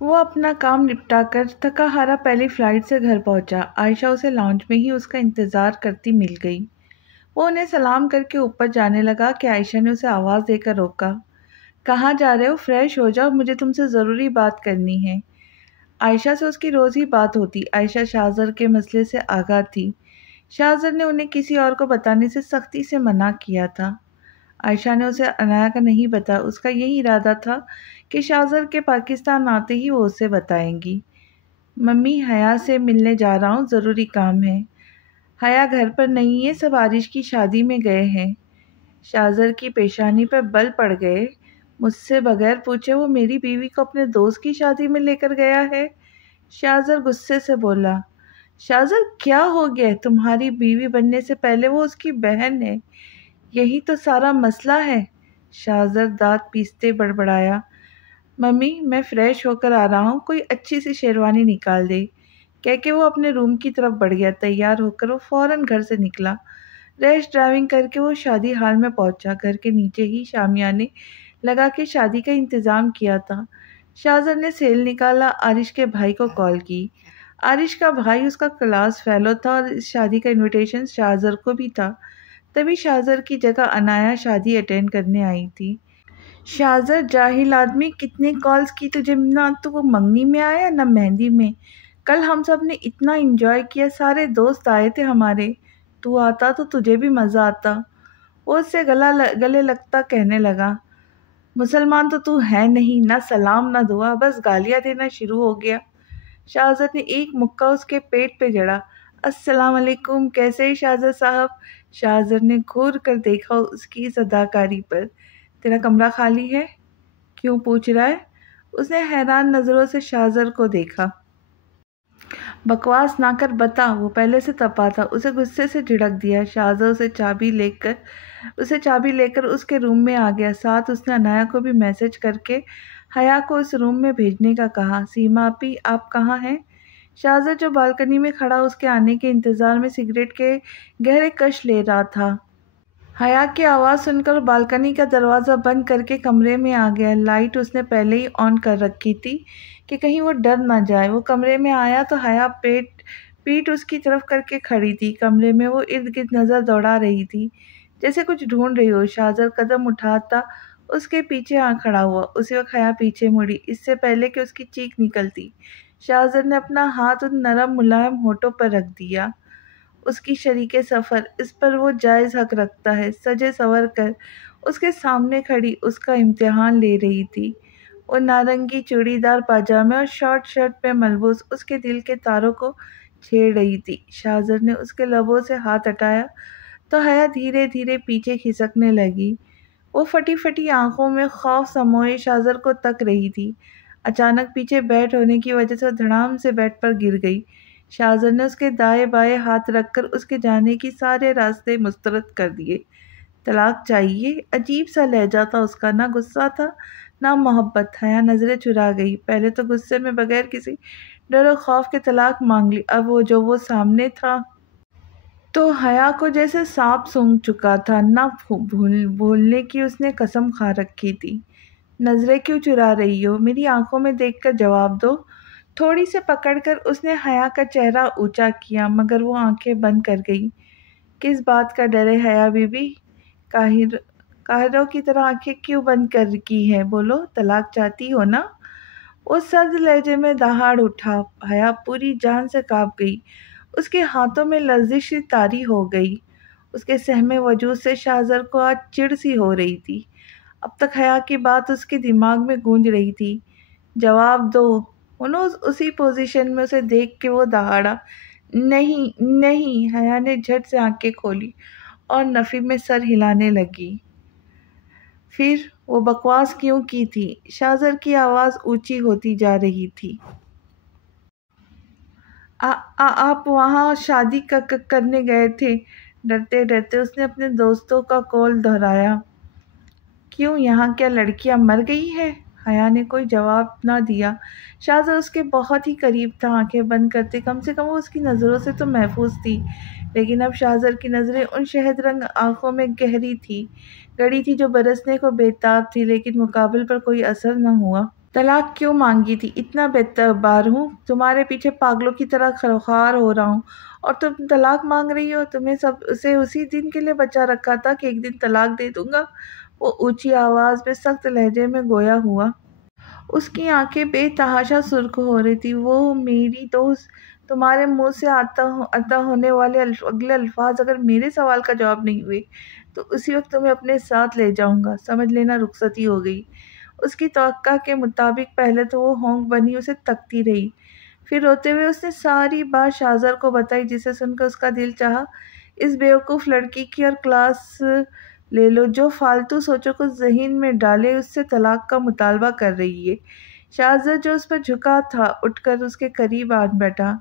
وہ اپنا کام نپٹا کر تھکا ہارا پہلی فلائٹ سے گھر پہنچا۔ عائشہ اسے لاؤنج میں ہی اس کا انتظار کرتی مل گئی۔ وہ انہیں سلام کر کے اوپر جانے لگا کہ عائشہ نے اسے آواز دے کر روکا۔ کہاں جا رہے ہو؟ فریش ہو جاؤ، مجھے تم سے ضروری بات کرنی ہے۔ عائشہ سے اس کی روز ہی بات ہوتی۔ عائشہ شاہزر کے مسئلے سے آگاہ تھی۔ شاہزر نے انہیں کسی اور کو بتانے سے سختی سے منع کیا تھا۔ عائشہ نے اسے عنایا کا نہیں بتایا۔ اس کا یہی ارادہ تھا کہ شاہزر کے پاکستان آتے ہی وہ اسے بتائیں گی۔ ممی، حیا سے ملنے جا رہا ہوں، ضروری کام ہے۔ حیا گھر پر نہیں ہے، سب عارش کی شادی میں گئے ہیں۔ شاہزر کی پیشانی پر بل پڑ گئے۔ مجھ سے بغیر پوچھے وہ میری بیوی کو اپنے دوست کی شادی میں لے کر گیا ہے؟ شاہزر غصے سے بولا۔ شاہزر کیا ہو گیا؟ تمہاری بیوی بننے سے پہلے وہ اس کی بہن ہے، یہی تو سارا مسئلہ ہے۔ شاہزر دانت پیستے بڑبڑایا۔ ممی، میں فریش ہو کر آ رہا ہوں، کوئی اچھی سی شیروانی نکال دے، کہہ کے وہ اپنے روم کی طرف بڑھ گیا۔ تیار ہو کر وہ فوراً گھر سے نکلا۔ ریش ڈرائیونگ کر کے وہ شادی ہال میں پہنچا۔ گھر کے نیچے ہی شامیانے لگا کے شادی کا انتظام کیا تھا۔ شاہزر نے سیل نکالا، عارش کے بھائی کو کال کی۔ عارش کا بھائی اس کا کلاس فیلو تھا اور اس شادی کا انویٹیشن شاہزر کو بھی تھا۔ تبھی شاہزر کی جگہ عنایا شادی اٹینڈ کرنے آئی تھی۔ شاہزر، جاہل آدمی، کتنے کالز کی تجھے، نہ تو وہ منگنی میں آیا نہ مہندی میں۔ کل ہم سب نے اتنا انجوائے کیا، سارے دوست آئے تھے ہمارے، تو آتا تو تجھے بھی مزہ آتا۔ وہ اس سے گلے لگتا کہنے لگا، مسلمان تو ہے نہیں، نہ سلام نہ دعا، بس گالیاں دینا شروع ہو گیا۔ شاہزر نے ایک مکہ اس کے پیٹ پہ جڑا۔ السلام علیکم، کیسے شاہزر صاحب؟ شاہزر نے گھور کر دیکھا اس کی اس اداکاری پر۔ تیرا کمرہ خالی ہے؟ کیوں پوچھ رہا ہے؟ اس نے حیران نظروں سے شاہزر کو دیکھا۔ بکواس نہ کر بتا، وہ پہلے سے تپا تھا۔ اسے غصے سے جھڑک دیا۔ شاہزر اسے چابی لے کر اس کے روم میں آ گیا۔ ساتھ اس نے عنایا کو بھی میسج کر کے حیا کو اس روم میں بھیجنے کا کہا۔ سیما آپی، آپ کہاں ہیں؟ شاہزر جو بالکنی میں کھڑا اس کے آنے کے انتظار میں سگریٹ کے گہرے کش لے رہا تھا، حیا کی آواز سن کر بالکنی کا دروازہ بند کر کے کمرے میں آ گیا۔ لائٹ اس نے پہلے ہی آن کر رکھی تھی کہ کہیں وہ ڈر نہ جائے۔ وہ کمرے میں آیا تو حیا پیٹ اس کی طرف کر کے کھڑی تھی۔ کمرے میں وہ ارد گرد نظر دوڑا رہی تھی جیسے کچھ ڈھونڈ رہی ہو۔ شاہزر قدم اٹھاتا اس کے پیچھے کھڑا ہوا۔ اسی وقت حیا پیچھے مڑی، اس سے پہلے کہ اس کی چیخ نکلتی۔ شاہزر نے اپنا ہاتھ ان نرم ملائم ہونٹوں پر رکھ دیا۔ اس کی شریک سفر، اس پر وہ جائز حق رکھتا ہے، سجے سنور کر اس کے سامنے کھڑی اس کا امتحان لے رہی تھی۔ وہ نارنگی چوڑی دار پاجامے اور شارٹ شرٹ میں ملبوس اس کے دل کے تاروں کو چھیڑ رہی تھی۔ شاہزر نے اس کے لبوں سے ہاتھ ہٹایا تو حیا دھیرے دھیرے پیچھے کھسکنے لگی۔ وہ پھٹی پھٹی آنکھوں میں خوف سموئے شاہزر کو تک رہی تھی۔ اچانک پیچھے بیٹھ ہونے کی وجہ سے وہ دھڑام سے بیڈ پر گر گئی۔ شاہزر نے اس کے دائیں بائیں ہاتھ رکھ کر اس کے جانے کی سارے راستے مسترد کر دیے۔ طلاق چاہیے؟ عجیب سا لہجہ تھا اس کا، نہ غصہ تھا نہ محبت۔ حیا نظریں چرا گئی۔ پہلے تو غصے میں بغیر کسی ڈر و خوف کے طلاق مانگ لی، اب وہ سامنے تھا تو حیا کو جیسے سانپ سونگھ چکا تھا۔ نہ بھولنے کی اس نے قسم کھا رکھی تھی۔ نظریں کیوں چرا رہی ہو؟ میری آنکھوں میں دیکھ کر جواب دو۔ تھوڑی سے پکڑ کر اس نے حیا کا چہرہ اونچا کیا، مگر وہ آنکھیں بند کر گئی۔ کس بات کا ڈر ہے حیا بی بی؟ قاہروں کی طرح آنکھیں کیوں بند کر کی ہیں؟ بولو، طلاق چاہتی ہو نا؟ وہ سرد لہجے میں دہاڑ اٹھا۔ حیا پوری جان سے کانپ گئی۔ اس کے ہاتھوں میں لرزش سی طاری ہو گئی۔ اس کے سہمے وجود سے شاہزر کو آج چڑ سی ہو رہی تھی۔ اب تک حیا کی بات اس کے دماغ میں گونج رہی تھی۔ جواب دو۔ انہوں اسی پوزیشن میں اسے دیکھ کے وہ دہاڑا۔ نہیں نہیں، حیا نے جھٹ سے آنکھیں کھولی اور نفی میں سر ہلانے لگی۔ پھر وہ بکواس کیوں کی تھی؟ شاہزر کی آواز اونچی ہوتی جا رہی تھی۔ آپ وہاں شادی کرنے گئے تھے؟ ڈرتے ڈرتے اس نے اپنے دوستوں کا قول دہرایا۔ کیوں، یہاں کیا لڑکیاں مر گئی ہیں؟ حیا نے کوئی جواب نہ دیا۔ شاہزر اس کے بہت ہی قریب تھا، آنکھیں بند کرتے کم سے کم وہ اس کی نظروں سے تو محفوظ تھی، لیکن اب شاہزر کی نظریں ان شہد رنگ آنکھوں میں گڑی تھی جو برسنے کو بے تاب تھی، لیکن مقابل پر کوئی اثر نہ ہوا۔ طلاق کیوں مانگی تھی؟ اتنا بے اعتبار ہوں؟ تمہارے پیچھے پاگلوں کی طرح خروخار ہو رہا ہوں اور تم طلاق مانگ رہی ہو؟ تمہیں سب اسے اسی دن کے لیے بچا رکھا تھا کہ ایک دن طلاق دے دوں گا۔ وہ اونچی آواز میں سخت لہجے میں گویا ہوا۔ اس کی آنکھیں بے تحاشا سرخ ہو رہی تھی۔ وہ میری دوست، تمہارے منہ سے ادا ہونے والے اگلے الفاظ اگر میرے سوال کا جواب نہیں ہوئے تو اسی وقت تمہیں اپنے ساتھ لے جاؤں گا، سمجھ لینا۔ رخصتی ہو گئی۔ اس کی توقع کے مطابق پہلے تو وہ ہونک بنی اسے تکتی رہی، پھر روتے ہوئے اس نے ساری بات شاہزر کو بتائی، جسے سن کر اس کا دل چاہا اس بیوقوف لڑکی کی اور کلاس لے لو جو فالتو سوچوں کو ذہن میں ڈالے اس سے طلاق کا مطالبہ کر رہی ہے۔ شاہزر جو اس پر جھکا تھا اٹھ کر اس کے قریب آ بیٹھا۔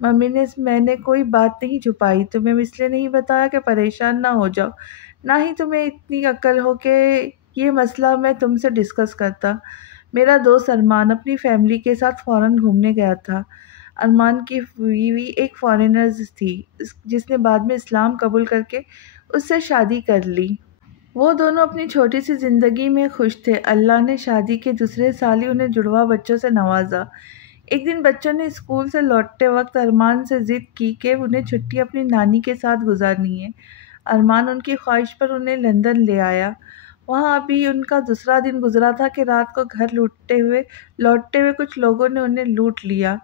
ممی میں نے کوئی بات نہیں چھپائی، تمہیں اس لیے نہیں بتایا کہ پریشان نہ ہو جاؤ، نہ ہی تمہیں اتنی عقل ہو کہ یہ مسئلہ میں تم سے ڈسکس کرتا۔ میرا دوست ارمان اپنی فیملی کے ساتھ فورن گھومنے گیا تھا۔ ارمان کی بیوی ایک فارنر تھی جس نے بعد میں اسلام قبول کر کے اس سے شادی کر لی۔ وہ دونوں اپنی چھوٹی سی زندگی میں خوش تھے۔ اللہ نے شادی کے دوسرے سال ہی انہیں جڑواں بچوں سے نوازا۔ ایک دن بچوں نے اسکول سے لوٹتے وقت ارمان سے ضد کی کہ انہیں چھٹی اپنی نانی کے ساتھ گزارنی ہے۔ ارمان ان کی خواہش پر انہیں لندن لے آیا۔ وہاں ابھی ان کا دوسرا دن گزرا تھا کہ رات کو گھر لوٹتے ہوئے کچھ لوگوں نے انہیں لوٹ لیا۔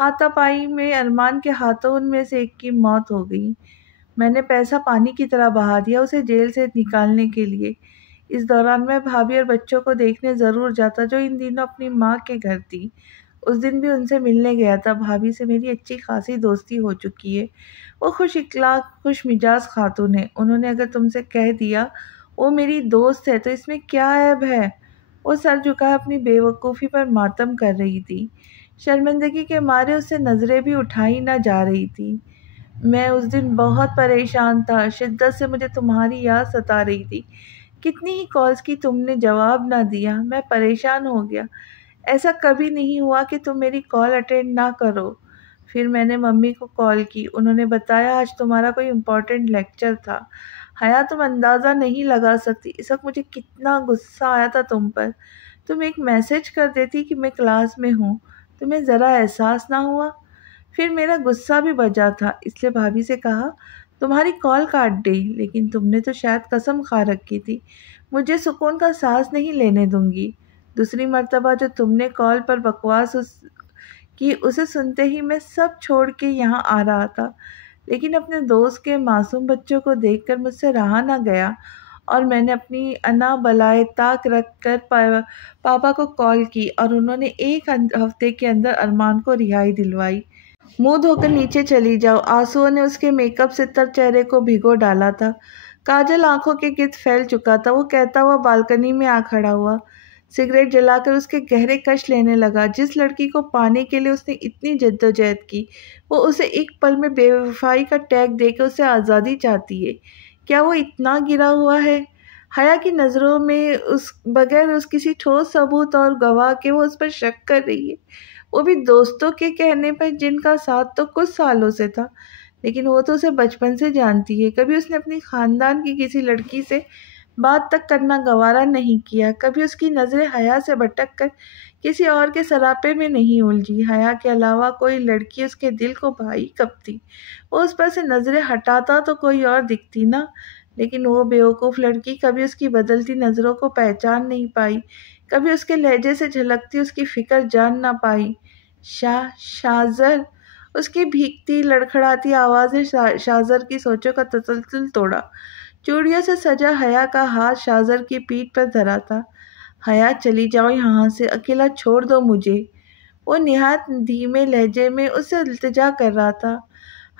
ہاتھا پائی میں ارمان کے ہاتھوں ان میں سے ایک کی موت ہو گئی۔ میں نے پیسہ پانی کی طرح بہا دیا اسے جیل سے نکالنے کے لیے۔ اس دوران میں بھابھی اور بچوں کو دیکھنے ضرور جاتا جو ان دنوں اپنی ماں کے گھر تھی۔ اس دن بھی ان سے ملنے گیا تھا۔ بھابھی سے میری اچھی خاصی دوستی ہو چکی ہے۔ وہ خوش اخلاق خوش مزاج خاتون ہے۔ انہوں نے اگر تم سے کہہ دیا وہ میری دوست ہے تو اس میں کیا عیب ہے؟ وہ سر جھکائے اپنی بے وقوفی پر ماتم کر رہی تھی۔ شرمندگی کے مارے اس سے نظریں بھی اٹھائی نہ جا رہی تھی۔ میں اس دن بہت پریشان تھا، شدت سے مجھے تمہاری یاد ستا رہی تھی۔ کتنی ہی کالز کی تم نے جواب نہ دیا، میں پریشان ہو گیا۔ ایسا کبھی نہیں ہوا کہ تم میری کال اٹینڈ نہ کرو۔ پھر میں نے ممی کو کال کی، انہوں نے بتایا آج تمہارا کوئی امپورٹنٹ لیکچر تھا۔ حیا تم اندازہ نہیں لگا سکتی اس وقت مجھے کتنا غصہ آیا تھا تم پر۔ تم ایک میسج کر دیتی کہ میں کلاس میں ہوں، تمہیں ذرا احساس نہ ہوا؟ پھر میرا غصہ بھی بجا تھا، اس لیے بھابھی سے کہا تمہاری کال کاٹ دے، لیکن تم نے تو شاید قسم کھا رکھی تھی مجھے سکون کا سانس نہیں لینے دوں گی۔ دوسری مرتبہ جو تم نے کال پر بکواس کی اسے سنتے ہی میں سب چھوڑ کے یہاں آ رہا تھا، لیکن اپنے دوست کے معصوم بچوں کو دیکھ کر مجھ سے رہا نہ گیا اور میں نے اپنی انا بالائے طاق رکھ کر پاپا کو کال کی اور انہوں نے ایک ہفتے کے اندر ارمان کو رہائی دلوائی۔ منہ دھو کر نیچے چلی جاؤ۔ آنسوؤں نے اس کے میک اپ سے تر چہرے کو بھگو ڈالا تھا۔ کاجل آنکھوں کے گرد پھیل چکا تھا۔ وہ کہتا ہوا بالکنی میں آ کھڑا ہوا، سگریٹ جلا کر اس کے گہرے کش لینے لگا۔ جس لڑکی کو پانے کے لیے اس نے اتنی جدوجہد کی وہ اسے ایک پل میں بے وفائی کا ٹیگ دے کے اسے آزادی چاہتی ہے، کیا وہ اتنا گرا ہوا ہے؟ حیا کی نظروں میں بغیر اس کسی ٹھوس ثبوت اور گواہ کے وہ اس پر شک کر رہی ہے، وہ بھی دوستوں کے کہنے پر جن کا ساتھ تو کچھ سالوں سے تھا، لیکن وہ تو اسے بچپن سے جانتی ہے۔ کبھی اس نے اپنی خاندان کی کسی لڑکی سے بات تک کرنا گوارا نہیں کیا، کبھی اس کی نظریں حیا سے بھٹک کر کسی اور کے سراپے میں نہیں الجھی۔ حیا کے علاوہ کوئی لڑکی اس کے دل کو بھائی کب تھی؟ وہ اس پر سے نظریں ہٹاتا تو کوئی اور دکھتی نا، لیکن وہ بیوقوف لڑکی کبھی اس کی بدلتی نظروں کو پہچان نہیں پائی، کبھی اس کے لہجے سے جھلکتی اس کی فکر جان نہ پائی۔ شاہزر، اس کی بھیگتی لڑکھڑاتی آواز نے شاہزر کی سوچوں کا تسلسل توڑا۔ چوڑیوں سے سجا حیا کا ہاتھ شاہزر کی پیٹھ پر دھرا تھا۔ حیا چلی جاؤ یہاں سے، اکیلا چھوڑ دو مجھے، وہ نہایت دھیمے لہجے میں اس سے التجا کر رہا تھا۔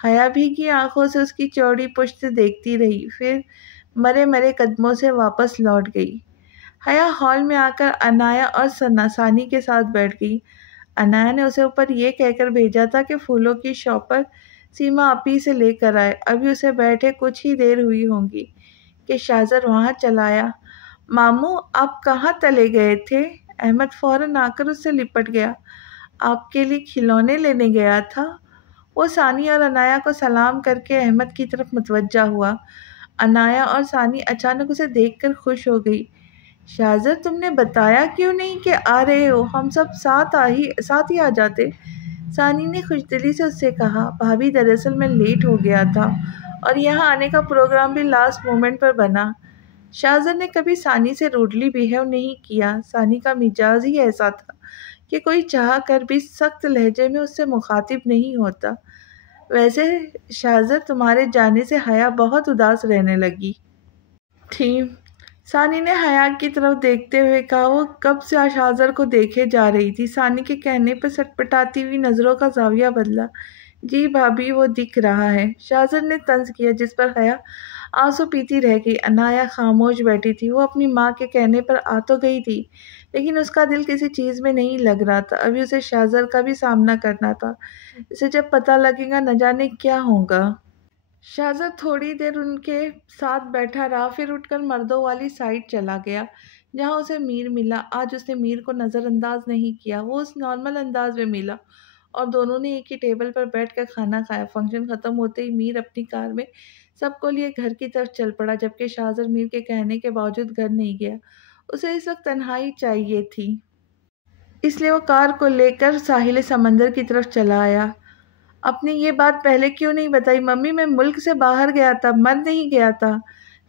حیا بھیگی آنکھوں سے اس کی چوڑی پشت دیکھتی رہی، پھر مرے مرے قدموں سے واپس لوٹ گئی۔ حیا ہال میں آ کر عنایا اور ثانی کے ساتھ بیٹھ گئی۔ عنایا نے اسے اوپر یہ کہہ کر بھیجا تھا کہ پھولوں کی شاپ پر سیما آپی سے لے کر آئے۔ ابھی اسے بیٹھے کچھ ہی دیر ہوئی ہوگی کہ شاہزر وہاں چلا آیا۔ ماموں آپ کہاں تلے گئے تھے؟ احمد فوراً آ کر اس سے لپٹ گیا۔ آپ کے لیے کھلونے لینے گیا تھا۔ وہ ثانی اور عنایا کو سلام کر کے احمد کی طرف متوجہ ہوا۔ عنایا اور ثانی اچانک اسے دیکھ کر خوش ہو گئی۔ شاہزر تم نے بتایا کیوں نہیں کہ آ رہے ہو؟ ہم سب ساتھ ہی آ جاتے۔ ثانی نے خوشدلی سے اس سے کہا، بھابھی دراصل میں لیٹ ہو گیا تھا اور یہاں آنے کا پروگرام بھی لاسٹ مومنٹ پر بنا۔ شاہزر نے کبھی ثانی سے روڈلی بیہیو نہیں کیا۔ ثانی کا مزاج ہی ایسا تھا کہ کوئی چاہ کر بھی سخت لہجے میں اس سے مخاطب نہیں ہوتا۔ ویسے شاہزر تمہارے جانے سے حیا بہت اداس رہنے لگی تھی۔ ثانی نے حیا کی طرف دیکھتے ہوئے کہا۔ وہ کب سے شاہزر کو دیکھے جا رہی تھی۔ ثانی کے کہنے پر سٹپٹاتی ہوئی نظروں کا زاویہ بدلا۔ جی بھابھی وہ دکھ رہا ہے، شاہزر نے طنز کیا، جس پر حیا آنسو پیتی رہ گئی۔ عنایا خاموش بیٹھی تھی۔ وہ اپنی ماں کے کہنے پر آ تو گئی تھی لیکن اس کا دل کسی چیز میں نہیں لگ رہا تھا۔ ابھی اسے شاہزر کا بھی سامنا کرنا تھا۔ اسے جب پتہ لگے گا نہ جانے کیا ہوگا۔ شاہزر تھوڑی دیر ان کے ساتھ بیٹھا رہا، پھر اٹھ کر مردوں والی سائڈ چلا گیا جہاں اسے میر ملا۔ آج اس نے میر کو نظر انداز نہیں کیا، وہ اس نارمل انداز میں ملا اور دونوں نے ایک ہی ٹیبل پر بیٹھ کر کھانا کھایا۔ فنکشن ختم ہوتے ہی میر اپنی کار میں سب کو لیے گھر کی طرف چل پڑا، جبکہ شاہزر میر کے کہنے کے باوجود گھر نہیں گیا۔ اسے اس وقت تنہائی چاہیے تھی، اس لیے وہ کار کو لے کر ساحل سمندر کی طرف چلا آیا۔ آپ نے یہ بات پہلے کیوں نہیں بتائی؟ ممی میں ملک سے باہر گیا تھا، مر نہیں گیا تھا۔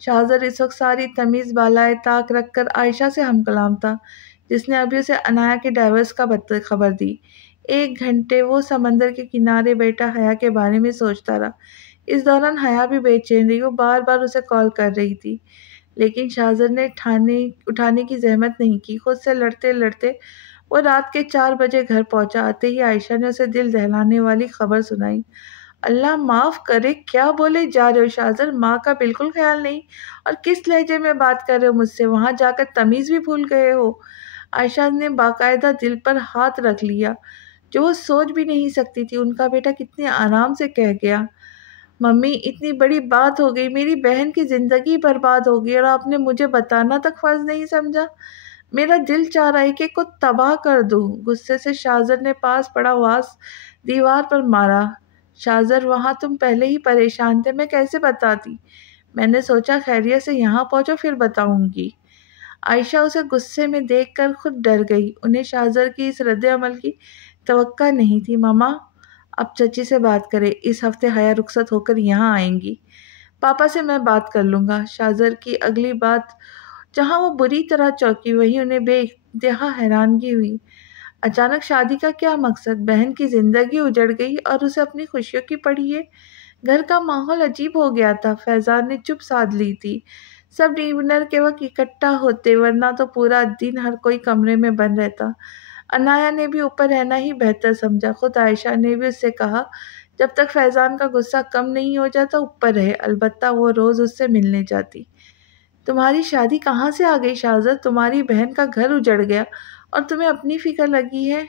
شاہزر اس وقت ساری تمیز بالائے طاق رکھ کر عائشہ سے ہم کلام تھا، جس نے ابھی اسے عنایا کے ڈائیورس کا خبر دی۔ 1 گھنٹے وہ سمندر کے کنارے بیٹھا حیا کے بارے میں سوچتا رہا۔ اس دوران حیا بھی بے چین رہی۔ وہ بار بار اسے کال کر رہی تھی لیکن شاہزر نے اٹھانے کی زحمت نہیں کی۔ خود سے لڑتے لڑتے وہ رات کے 4 بجے گھر پہنچا۔ آتے ہی عائشہ نے اسے دل دہلانے والی خبر سنائی۔ اللہ معاف کرے، کیا بولے جا رہے ہو شاہزر؟ ماں کا بالکل خیال نہیں اور کس لہجے میں بات کر رہے ہو مجھ سے؟ وہاں جا کر تمیز بھی بھول گئے ہو؟ عائشہ نے باقاعدہ دل پر ہاتھ رکھ لیا، جو وہ سوچ بھی نہیں سکتی تھی۔ ان کا بیٹا کتنے آرام سے کہہ گیا، ممی اتنی بڑی بات ہو گئی، میری بہن کی زندگی برباد ہو گئی اور آپ نے مجھے بتانا تک فرض نہیں سمجھا۔ میرا دل چاہ رہا ہے کہ کو تباہ کر دوں۔ غصے سے شاہزر نے پاس پڑا واس دیوار پر مارا۔ شاہزر وہاں تم پہلے ہی پریشان تھے، میں کیسے بتاتی؟ میں نے سوچا خیریت سے یہاں پہنچو پھر بتاؤں گی۔ عائشہ اسے غصے میں دیکھ کر خود ڈر گئی۔ انہیں شاہزر کی اس رد عمل کی توقع نہیں تھی۔ ماما اب چچی سے بات کرے، اس ہفتے حیا رخصت ہو کر یہاں آئیں گی۔ پاپا سے میں بات کر لوں گا۔ شاہزر کی اگلی بات جہاں وہ بری طرح چونکی، وہیں انہیں بے انتہا حیرانگی ہوئی۔ اچانک شادی کا کیا مقصد؟ بہن کی زندگی اجڑ گئی اور اسے اپنی خوشیوں کی پڑی ہے۔ گھر کا ماحول عجیب ہو گیا تھا۔ فیضان نے چپ سادھ لی تھی۔ سب ڈنر کے وقت اکٹھا ہوتے، ورنہ تو پورا دن ہر کوئی کمرے میں بند رہتا۔ عنایا نے بھی اوپر رہنا ہی بہتر سمجھا۔ خود عائشہ نے بھی اس سے کہا جب تک فیضان کا غصہ کم نہیں ہو جاتا اوپر رہے، البتہ وہ روز اس سے ملنے جاتی۔ تمہاری شادی کہاں سے آ گئی شاہزر؟ تمہاری بہن کا گھر اجڑ گیا اور تمہیں اپنی فکر لگی ہے۔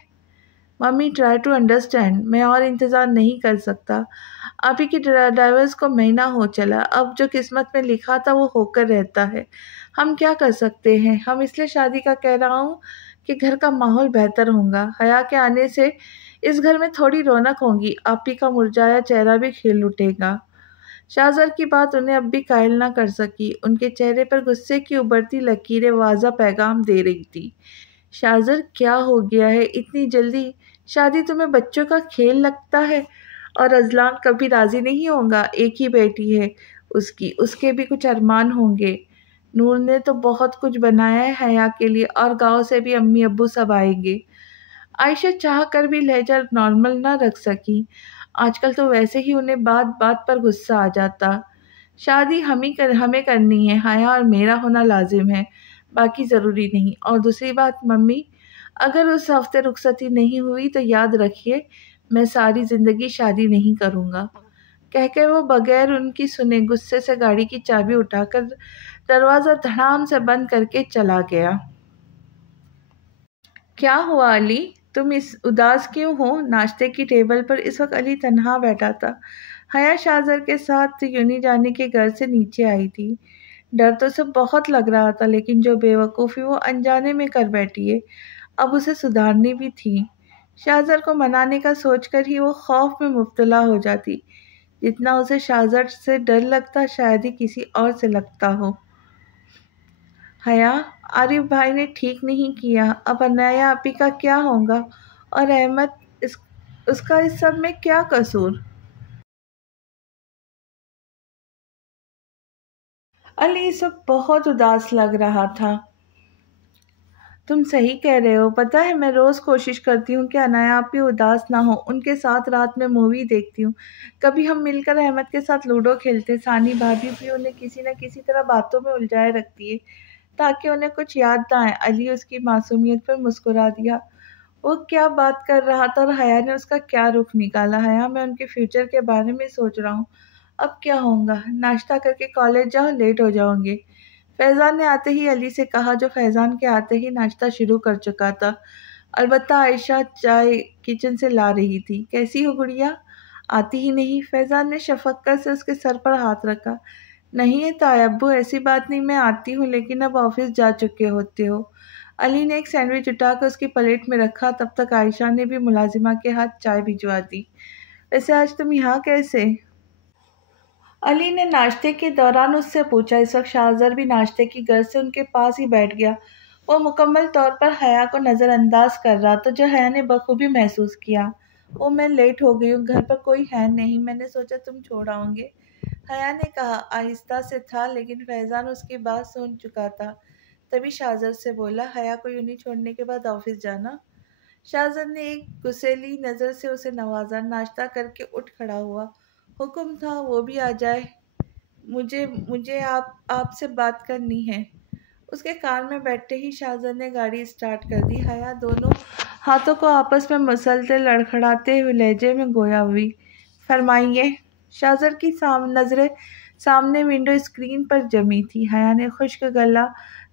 ممی ٹرائی ٹو انڈرسٹینڈ، میں اور انتظار نہیں کر سکتا۔ آپ ہی کی ڈائیورس کو مہینہ ہو چلا، اب جو قسمت میں لکھا تھا وہ ہو کر رہتا ہے، ہم کیا کر سکتے ہیں؟ ہم اس لیے شادی کا کہہ رہا ہوں کہ گھر کا ماحول بہتر ہوگا۔ حیا کے آنے سے اس گھر میں تھوڑی رونق ہوگی، آپ ہی کا مرجھایا چہرہ بھی کھل اٹھے گا۔ شاہزر کی بات انہیں اب بھی قائل نہ کر سکی۔ ان کے چہرے پر غصے کی ابھرتی لکیریں واضح پیغام دے رہی تھی۔ شاہزر کیا ہو گیا ہے؟ اتنی جلدی شادی تمہیں بچوں کا کھیل لگتا ہے؟ اور ازلان کبھی راضی نہیں ہوگا؟ ایک ہی بیٹی ہے اس کے بھی کچھ ارمان ہوں گے۔ نور نے تو بہت کچھ بنایا ہے حیا کے لیے، اور گاؤں سے بھی امی ابو سب آئیں گے۔ عائشہ چاہ کر بھی لہجہ نارمل نہ رکھ سکی۔ آج کل تو ویسے ہی انہیں بات بات پر غصہ آ جاتا۔ شادی ہمیں کرنی ہے، حیا اور میرا ہونا لازم ہے، باقی ضروری نہیں۔ اور دوسری بات ممی، اگر اس ہفتے رخصتی نہیں ہوئی تو یاد رکھیے میں ساری زندگی شادی نہیں کروں گا۔ کہہ کر وہ بغیر ان کی سنے غصے سے گاڑی کی چابی اٹھا کر دروازہ دھڑام سے بند کر کے چلا گیا۔ کیا ہوا علی؟ تم اس اداس کیوں ہو؟ ناشتے کی ٹیبل پر اس وقت علی تنہا بیٹھا تھا۔ حیا شاہزر کے ساتھ یونی جانے کے گھر سے نیچے آئی تھی۔ ڈر تو اسے بہت لگ رہا تھا لیکن جو بے وقوفی وہ انجانے میں کر بیٹھی ہے اب اسے سدھارنی بھی تھی۔ شاہزر کو منانے کا سوچ کر ہی وہ خوف میں مبتلا ہو جاتی۔ جتنا اسے شاہزر سے ڈر لگتا شاید ہی کسی اور سے لگتا ہو۔ حیا، عارف بھائی نے ٹھیک نہیں کیا، اب انایا آپی کا کیا ہوگا؟ اور احمد، اس اس کا اس سب میں کیا قصور؟ علی اس وقت بہت اداس لگ رہا تھا۔ تم صحیح کہہ رہے ہو، پتہ ہے میں روز کوشش کرتی ہوں کہ انایا آپی اداس نہ ہو، ان کے ساتھ رات میں مووی دیکھتی ہوں، کبھی ہم مل کر احمد کے ساتھ لوڈو کھیلتے، ثانی بھابھی بھی انہیں کسی نہ کسی طرح باتوں میں الجھائے رکھتی ہے تاکہ انہیں کچھ یاد نہ آئے۔ علی اس کی معصومیت پر مسکرا دیا۔ وہ کیا بات کر رہا تھا اور حیا نے اس کا کیا رخ نکالا؟ حیا، میں ان کے فیوچر کے بارے میں سوچ رہا ہوں، اب کیا ہوگا؟ ناشتہ کر کے کالج جاؤ، لیٹ ہو جاؤ گے۔ فیضان نے آتے ہی علی سے کہا، جو فیضان کے آتے ہی ناشتہ شروع کر چکا تھا۔ البتہ عائشہ چائے کچن سے لا رہی تھی۔ کیسی ہو گڑیا؟ آتی ہی نہیں؟ فیضان نے شفقت سے اس کے سر پر ہاتھ رکھا۔ نہیں تایا ابو، ایسی بات نہیں، میں آتی ہوں لیکن اب آفس جا چکے ہوتے ہو۔ علی نے ایک سینڈوچ اٹھا کر اس کی پلیٹ میں رکھا، تب تک عائشہ نے بھی ملازمہ کے ہاتھ چائے بھجوا دی۔ ویسے آج تم یہاں کیسے؟ علی نے ناشتے کے دوران اس سے پوچھا۔ اس وقت شاہزر بھی ناشتے کی غرض سے ان کے پاس ہی بیٹھ گیا۔ وہ مکمل طور پر حیا کو نظر انداز کر رہا تھا، جو حیا نے بخوبی محسوس کیا۔ میں لیٹ ہو گئی ہوں، گھر پر کوئی ہے نہیں، میں نے سوچا تم چھوڑ آؤں گے، حیا نے کہا۔ آہستہ سے تھا لیکن فیضان اس کی بات سن چکا تھا، تبھی شاہزر سے بولا، حیا کو یونی چھوڑنے کے بعد آفس جانا؟ شاہزر نے ایک غصیلی نظر سے اسے نوازا، ناشتہ کر کے اٹھ کھڑا ہوا۔ حکم تھا وہ بھی آ جائے، مجھے آپ سے بات کرنی ہے۔ اس کے کار میں بیٹھتے ہی شاہزر نے گاڑی اسٹارٹ کر دی۔ حیا دونوں ہاتھوں کو آپس میں مسلسل لڑکھڑاتے ہوئے لہجے میں گویا ہوئی۔ فرمائیے۔ شاہزر کی نظریں سامنے ونڈو اسکرین پر جمی تھی۔ حیا نے خشک گلا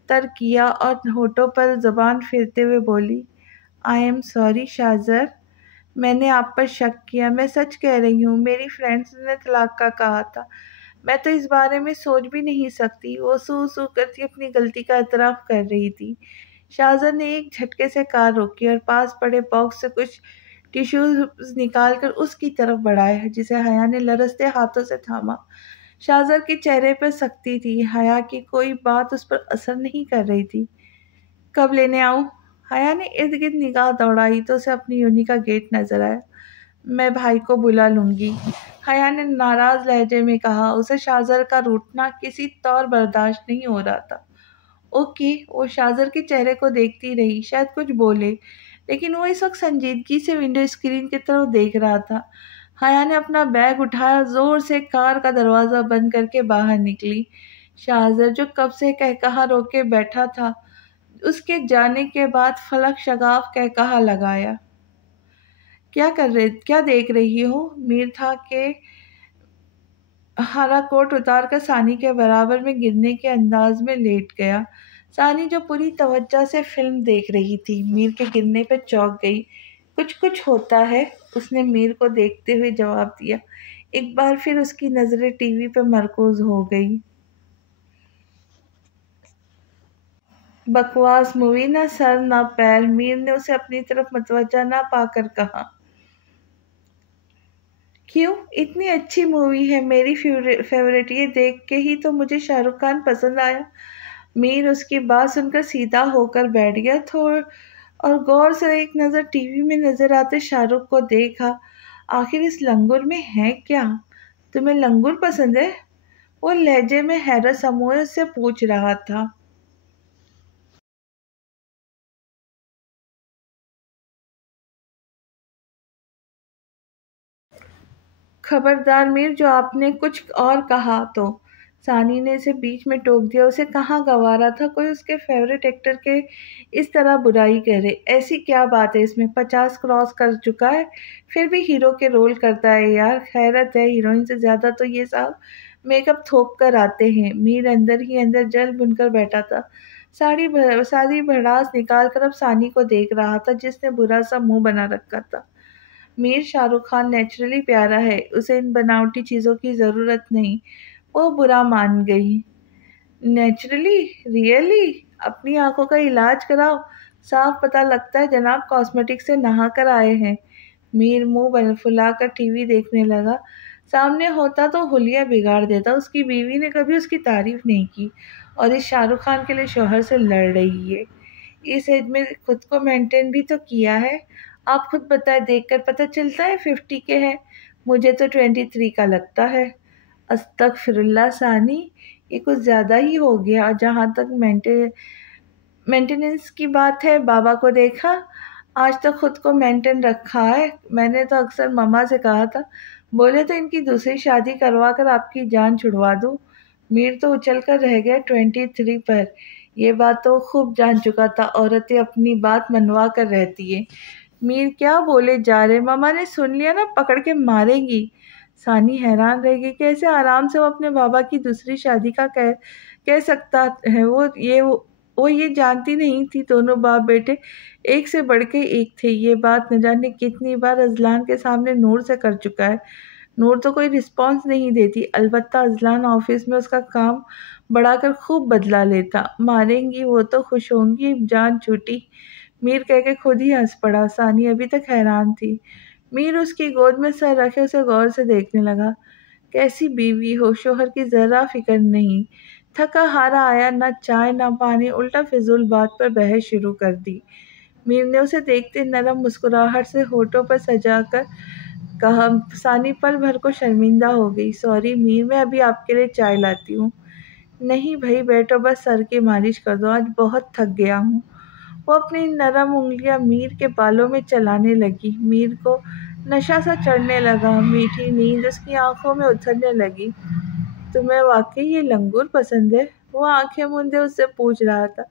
تر کیا اور ہونٹوں پر زبان پھیرتے ہوئے بولی، آئی ایم سوری شاہزر، میں نے آپ پر شک کیا، میں سچ کہہ رہی ہوں، میری فرینڈز نے طلاق کا کہا تھا، میں تو اس بارے میں سوچ بھی نہیں سکتی۔ وہ سو کرتی اپنی غلطی کا اعتراف کر رہی تھی۔ شاہزر نے ایک جھٹکے سے کار روکی اور پاس پڑے باکس سے کچھ ٹیشوز نکال کر اس کی طرف بڑھائے، جسے حیا نے لرزتے ہاتھوں سے تھاما۔ شاہزر کے چہرے پر سختی تھی، حیا کی کوئی بات اس پر اثر نہیں کر رہی تھی۔ کب لینے آؤں؟ حیا نے ارد گرد نگاہ دوڑائی تو اسے اپنی یونی کا گیٹ نظر آیا۔ میں بھائی کو بلا لوں گی، حیا نے ناراض لہجے میں کہا۔ اسے شاہزر کا روٹھنا کسی طور برداشت نہیں ہو رہا تھا۔ اوکے، وہ شاہزر کے چہرے کو دیکھتی رہی، شاید کچھ بولے، لیکن وہ اس وقت سنجیدگی سے ونڈو اسکرین کی طرف دیکھ رہا تھا۔ حیا نے اپنا بیگ اٹھایا اور زور سے کار کا دروازہ بند کر کے باہر نکلی۔ شاہزر جو کب سے قہقہا روکے بیٹھا تھا، اس کے جانے کے بعد فلک شگاف قہقہا لگایا۔ کیا دیکھ رہی ہو؟ میر تھا کہ ہرا کوٹ اتار کر ثانی کے برابر میں گرنے کے انداز میں لیٹ گیا۔ ثانی جو پوری توجہ سے فلم دیکھ رہی تھی، میر کے گرنے پہ چونک گئی۔ کچھ ہوتا ہے، اس نے میر کو دیکھتے ہوئے جواب دیا۔ ایک بار پھر اس کی نظریں ٹی وی پہ مرکوز ہو گئی۔ بکواس مووی، نہ سر نہ پیر، میر نے اسے اپنی طرف متوجہ نہ پا کر کہا۔ کیوں؟ اتنی اچھی مووی ہے، میری فیورٹ، یہ دیکھ کے ہی تو مجھے شاہ رخ خان پسند آیا۔ میر اس کی بات سن کر سیدھا ہو کر بیٹھ گیا اور غور سے ایک نظر ٹی وی میں نظر آتے شاہ رخ کو دیکھا۔ آخر اس لنگور میں ہے کیا؟ تمہیں لنگور پسند ہے؟ وہ لہجے میں حیرت سموئے اس سے پوچھ رہا تھا۔ خبردار میر، جو آپ نے کچھ اور کہا تو؟ ثانی نے اسے بیچ میں ٹوک دیا۔ اسے کہاں گوارا تھا کوئی اس کے فیورٹ ایکٹر کے اس طرح برائی کرے۔ ایسی کیا بات ہے اس میں؟ 50 کراس کر چکا ہے، پھر بھی ہیرو کے رول کرتا ہے یار، خیرت ہے، ہیروئن سے زیادہ تو یہ صاحب میک اپ تھوپ کر آتے ہیں۔ میر اندر ہی اندر جل بن کر بیٹھا تھا، ساری بھڑاس نکال کر اب ثانی کو دیکھ رہا تھا، جس نے برا سا منہ بنا رکھا تھا۔ میر، شاہ رخ خان نیچرلی پیارا ہے، اسے ان بناوٹی چیزوں کی ضرورت نہیں۔ وہ برا مان گئی۔ نیچرلی؟ ریئلی؟ اپنی آنکھوں کا علاج کراؤ، صاف پتہ لگتا ہے جناب کاسمیٹک سے نہا کر آئے ہیں۔ میر منہ پھلا کر ٹی وی دیکھنے لگا۔ سامنے ہوتا تو حلیہ بگاڑ دیتا، اس کی بیوی نے کبھی اس کی تعریف نہیں کی، اور اس شاہ رخ خان کے لیے شوہر سے لڑ رہی ہے۔ اس ایج میں خود کو مینٹین بھی تو کیا ہے۔ آپ خود بتائیں، دیکھ کر پتہ چلتا ہے 50 کے ہے، مجھے تو 23 کا لگتا ہے۔ استغفر اللہ ثانی، یہ کچھ زیادہ ہی ہو گیا۔ جہاں تک مینٹیننس کی بات ہے، بابا کو دیکھا، آج تک خود کو مینٹین رکھا ہے۔ میں نے تو اکثر مما سے کہا تھا، بولے تو ان کی دوسری شادی کروا کر آپ کی جان چھڑوا دوں۔ میر تو اچھل کر رہ گئے 23 پر۔ یہ بات تو خوب جان چکا تھا، عورتیں اپنی بات منوا کر رہتی ہیں۔ میر کیا بولے جا رہے، مما نے سن لیا نا پکڑ کے مارے گی۔ ثانی حیران رہ گئی کہ ایسے آرام سے وہ اپنے بابا کی دوسری شادی کا کہہ سکتا ہے۔ وہ یہ جانتی نہیں تھی دونوں باپ بیٹے ایک سے بڑھ کے ایک تھے۔ یہ بات نہ جانے کتنی بار اذلان کے سامنے نور سے کر چکا ہے۔ نور تو کوئی رسپانس نہیں دیتی، البتہ اذلان آفس میں اس کا کام بڑھا کر خوب بدلہ لیتا۔ ماریں گی وہ تو خوش ہوں گی، جان چھوٹی، میر کہہ کے خود ہی ہنس پڑا۔ ثانی ابھی تک حیران تھی۔ میر اس کی گود میں سر رکھے اسے غور سے دیکھنے لگا۔ کیسی بیوی ہو، شوہر کی ذرا فکر نہیں۔ تھکا ہارا آیا، نہ چائے نہ پانی، الٹا فضول بات پر بحث شروع کر دی۔ میر نے اسے دیکھتے نرم مسکراہٹ سے ہونٹوں پر سجا کر کہا۔ ثانی پل بھر کو شرمندہ ہو گئی۔ سوری میر، میں ابھی آپ کے لیے چائے لاتی ہوں۔ نہیں بھائی بیٹھو، بس سر کی مالش کر دو، آج بہت تھک گیا ہوں۔ وہ اپنی نرم انگلیاں میر کے بالوں میں چلانے لگی۔ میر کو نشہ سا چڑھنے لگا، میٹھی نیند اس کی آنکھوں میں اترنے لگی۔ تمہیں واقعی یہ لنگور پسند ہے؟ وہ آنکھیں موندے اس سے پوچھ رہا تھا۔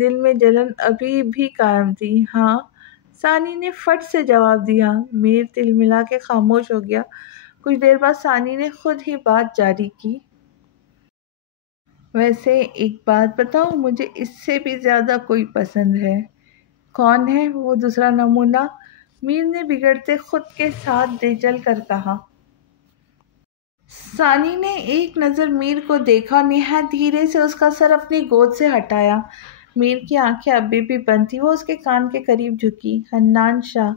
دل میں جلن ابھی بھی قائم تھی۔ ہاں، ثانی نے فٹ سے جواب دیا۔ میر تل ملا کے خاموش ہو گیا۔ کچھ دیر بعد ثانی نے خود ہی بات جاری کی۔ ویسے ایک بات بتاؤں، مجھے اس سے بھی زیادہ کوئی پسند ہے۔ کون ہے وہ دوسرا نمونہ؟ میر نے بگڑتے خود کے ساتھ دے چل کر کہا۔ ثانی نے ایک نظر میر کو دیکھا اور نہایت دھیرے سے اس کا سر اپنی گود سے ہٹایا۔ میر کی آنکھیں ابھی بھی بند تھیں، وہ اس کے کان کے قریب جھکی۔ حنان شاہ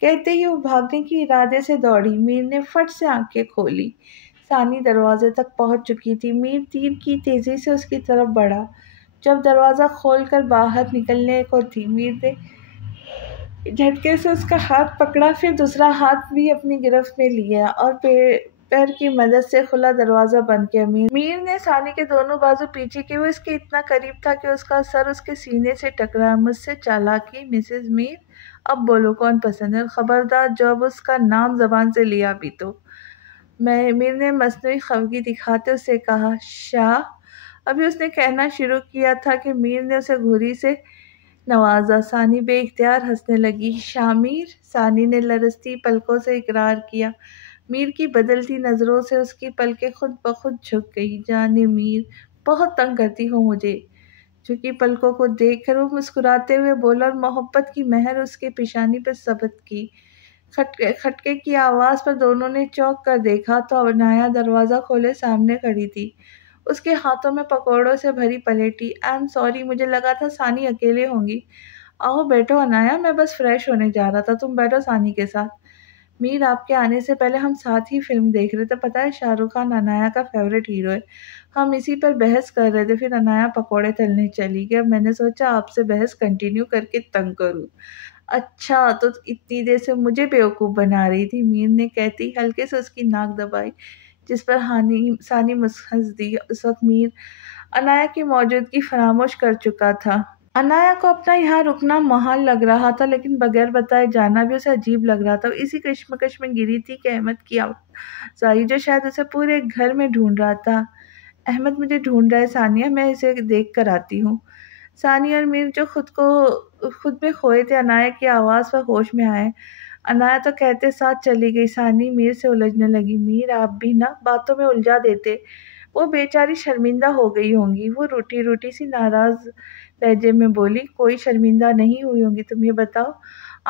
کہتے ہی وہ بھاگنے کے ارادے سے دوڑی۔ میر نے فٹ سے آنکھیں کھولی۔ ثانی دروازے تک پہنچ چکی تھی۔ میر تیر کی تیزی سے اس کی طرف بڑھا۔ جب دروازہ کھول کر باہر نکلنے کو تھی، میر نے جھٹکے سے اس کا ہاتھ پکڑا، پھر دوسرا ہاتھ بھی اپنی گرفت میں لیا اور پیر کی مدد سے کھلا دروازہ بند کیا۔ میر نے ثانی کے دونوں بازو پیچھے کیے، وہ اس کے اتنا قریب تھا کہ اس کا سر اس کے سینے سے ٹکرایا۔ مجھ سے چالاکی، مسز میر؟ اب بولو کون پسند ہے، خبردار جب اس کا نام زبان سے لیا بھی تو۔ میر نے مصنوعی خفگی دکھاتے اس سے کہا۔ شاہ؟ ابھی اس نے کہنا شروع کیا تھا کہ میر نے اسے گھوری سے نوازا۔ ثانی بے اختیار ہنسنے لگی۔ شاہ میر؟ ثانی نے لرزتی پلکوں سے اقرار کیا۔ میر کی بدلتی نظروں سے اس کی پلکیں خود بخود جھک گئی۔ جانے میر، بہت تنگ کرتی ہو مجھے۔ جھکی پلکوں کو دیکھ کر وہ مسکراتے ہوئے بولا اور محبت کی مہر اس کے پیشانی پر ثبت کی۔ کھٹکے کی آواز پر دونوں نے چونک کر دیکھا تو عنایا دروازہ کھولے سامنے کھڑی تھی، اس کے ہاتھوں میں پکوڑوں سے بھری پلیٹی۔ آئی ایم سوری، مجھے لگا تھا ثانی اکیلے ہوں گی۔ آؤ بیٹھو عنایا، میں بس فریش ہونے جا رہا تھا، تم بیٹھو ثانی کے ساتھ۔ میر، آپ کے آنے سے پہلے ہم ساتھ ہی فلم دیکھ رہے تھے، پتہ ہے شاہ رخ خان عنایا کا فیورٹ ہیرو ہے، ہم اسی پر بحث کر رہے تھے، پھر عنایا پکوڑے تلنے چلی گئی، اب میں نے سوچا آپ سے بحث کنٹینیو کر کے تنگ کروں۔ اچھا، تو اتنی دیر سے مجھے بیوقوف بنا رہی تھی، میر نے کہتی ہلکے سے اس کی ناک دبائی، جس پر ثانی ہنس دی۔ اس وقت میر عنایا کی موجودگی فراموش کر چکا تھا۔ عنایا کو اپنا یہاں رکنا محال لگ رہا تھا، لیکن بغیر بتائے جانا بھی اسے عجیب لگ رہا تھا۔ وہ اسی کشمکش میں گری تھی کہ احمد کی آواز آئی، جو شاید اسے پورے گھر میں ڈھونڈ رہا تھا۔ احمد مجھے ڈھونڈ رہا ہے ثانیہ، میں اسے دیکھ کر آتی ہوں۔ ثانی اور میر جو خود میں کھوئے تھے عنایا کی آواز پر ہوش میں آئے۔ عنایا تو کہتے ساتھ چلی گئی۔ ثانی میر سے الجھنے لگی۔ میر، آپ بھی نا باتوں میں الجھا دیتے، وہ بیچاری شرمندہ ہو گئی ہوں گی۔ وہ روٹی روٹی سی ناراض لہجے میں بولی۔ کوئی شرمندہ نہیں ہوئی ہوں گی، تم یہ بتاؤ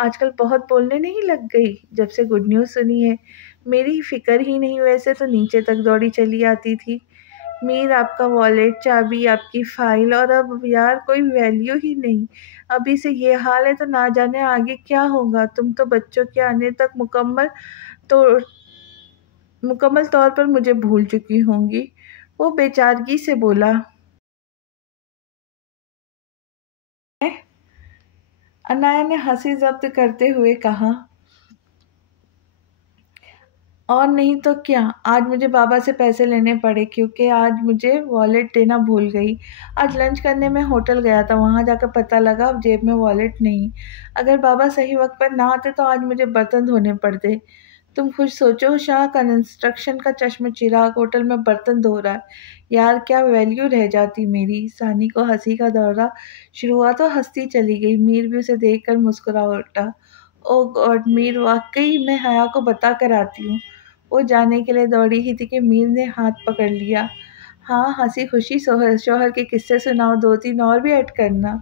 آج کل بہت بولنے نہیں لگ گئی جب سے گڈ نیوز سنی ہے؟ میری فکر ہی نہیں، ویسے تو نیچے تک دوڑی چلی آتی تھی۔ میر، آپ کا والیٹ، چابی، آپ کی فائل، اور اب یار کوئی ویلیو ہی نہیں۔ ابھی سے یہ حال ہے تو نہ جانے آگے کیا ہوگا۔ تم تو بچوں کے آنے تک مکمل طور پر مجھے بھول چکی ہوں گی، وہ بے چارگی سے بولا۔ عنایا نے ہنسی ضبط کرتے ہوئے کہا، اور نہیں تو کیا، آج مجھے بابا سے پیسے لینے پڑے کیونکہ آج مجھے والیٹ دینا بھول گئی۔ آج لنچ کرنے میں ہوٹل گیا تھا، وہاں جا کر پتہ لگا اب جیب میں والیٹ نہیں۔ اگر بابا صحیح وقت پر نہ آتے تو آج مجھے برتن دھونے پڑتے۔ تم خود سوچو، شاہ کنسٹرکشن کا چشم چراغ ہوٹل میں برتن دھو رہا ہے، یار کیا ویلیو رہ جاتی میری۔ ثانی کو ہنسی کا دورہ شروع ہوا تو ہنستی چلی گئی۔ میر بھی اسے دیکھ کر مسکرا اٹھا۔ او گاڈ میر، واقعی میں حیا کو بتا کر آتی ہوں۔ وہ جانے کے لیے دوڑی ہی تھی کہ میر نے ہاتھ پکڑ لیا۔ ہاں، ہنسی خوشی شوہر کے قصے سناؤ، 2-3 اور بھی ایڈ کرنا۔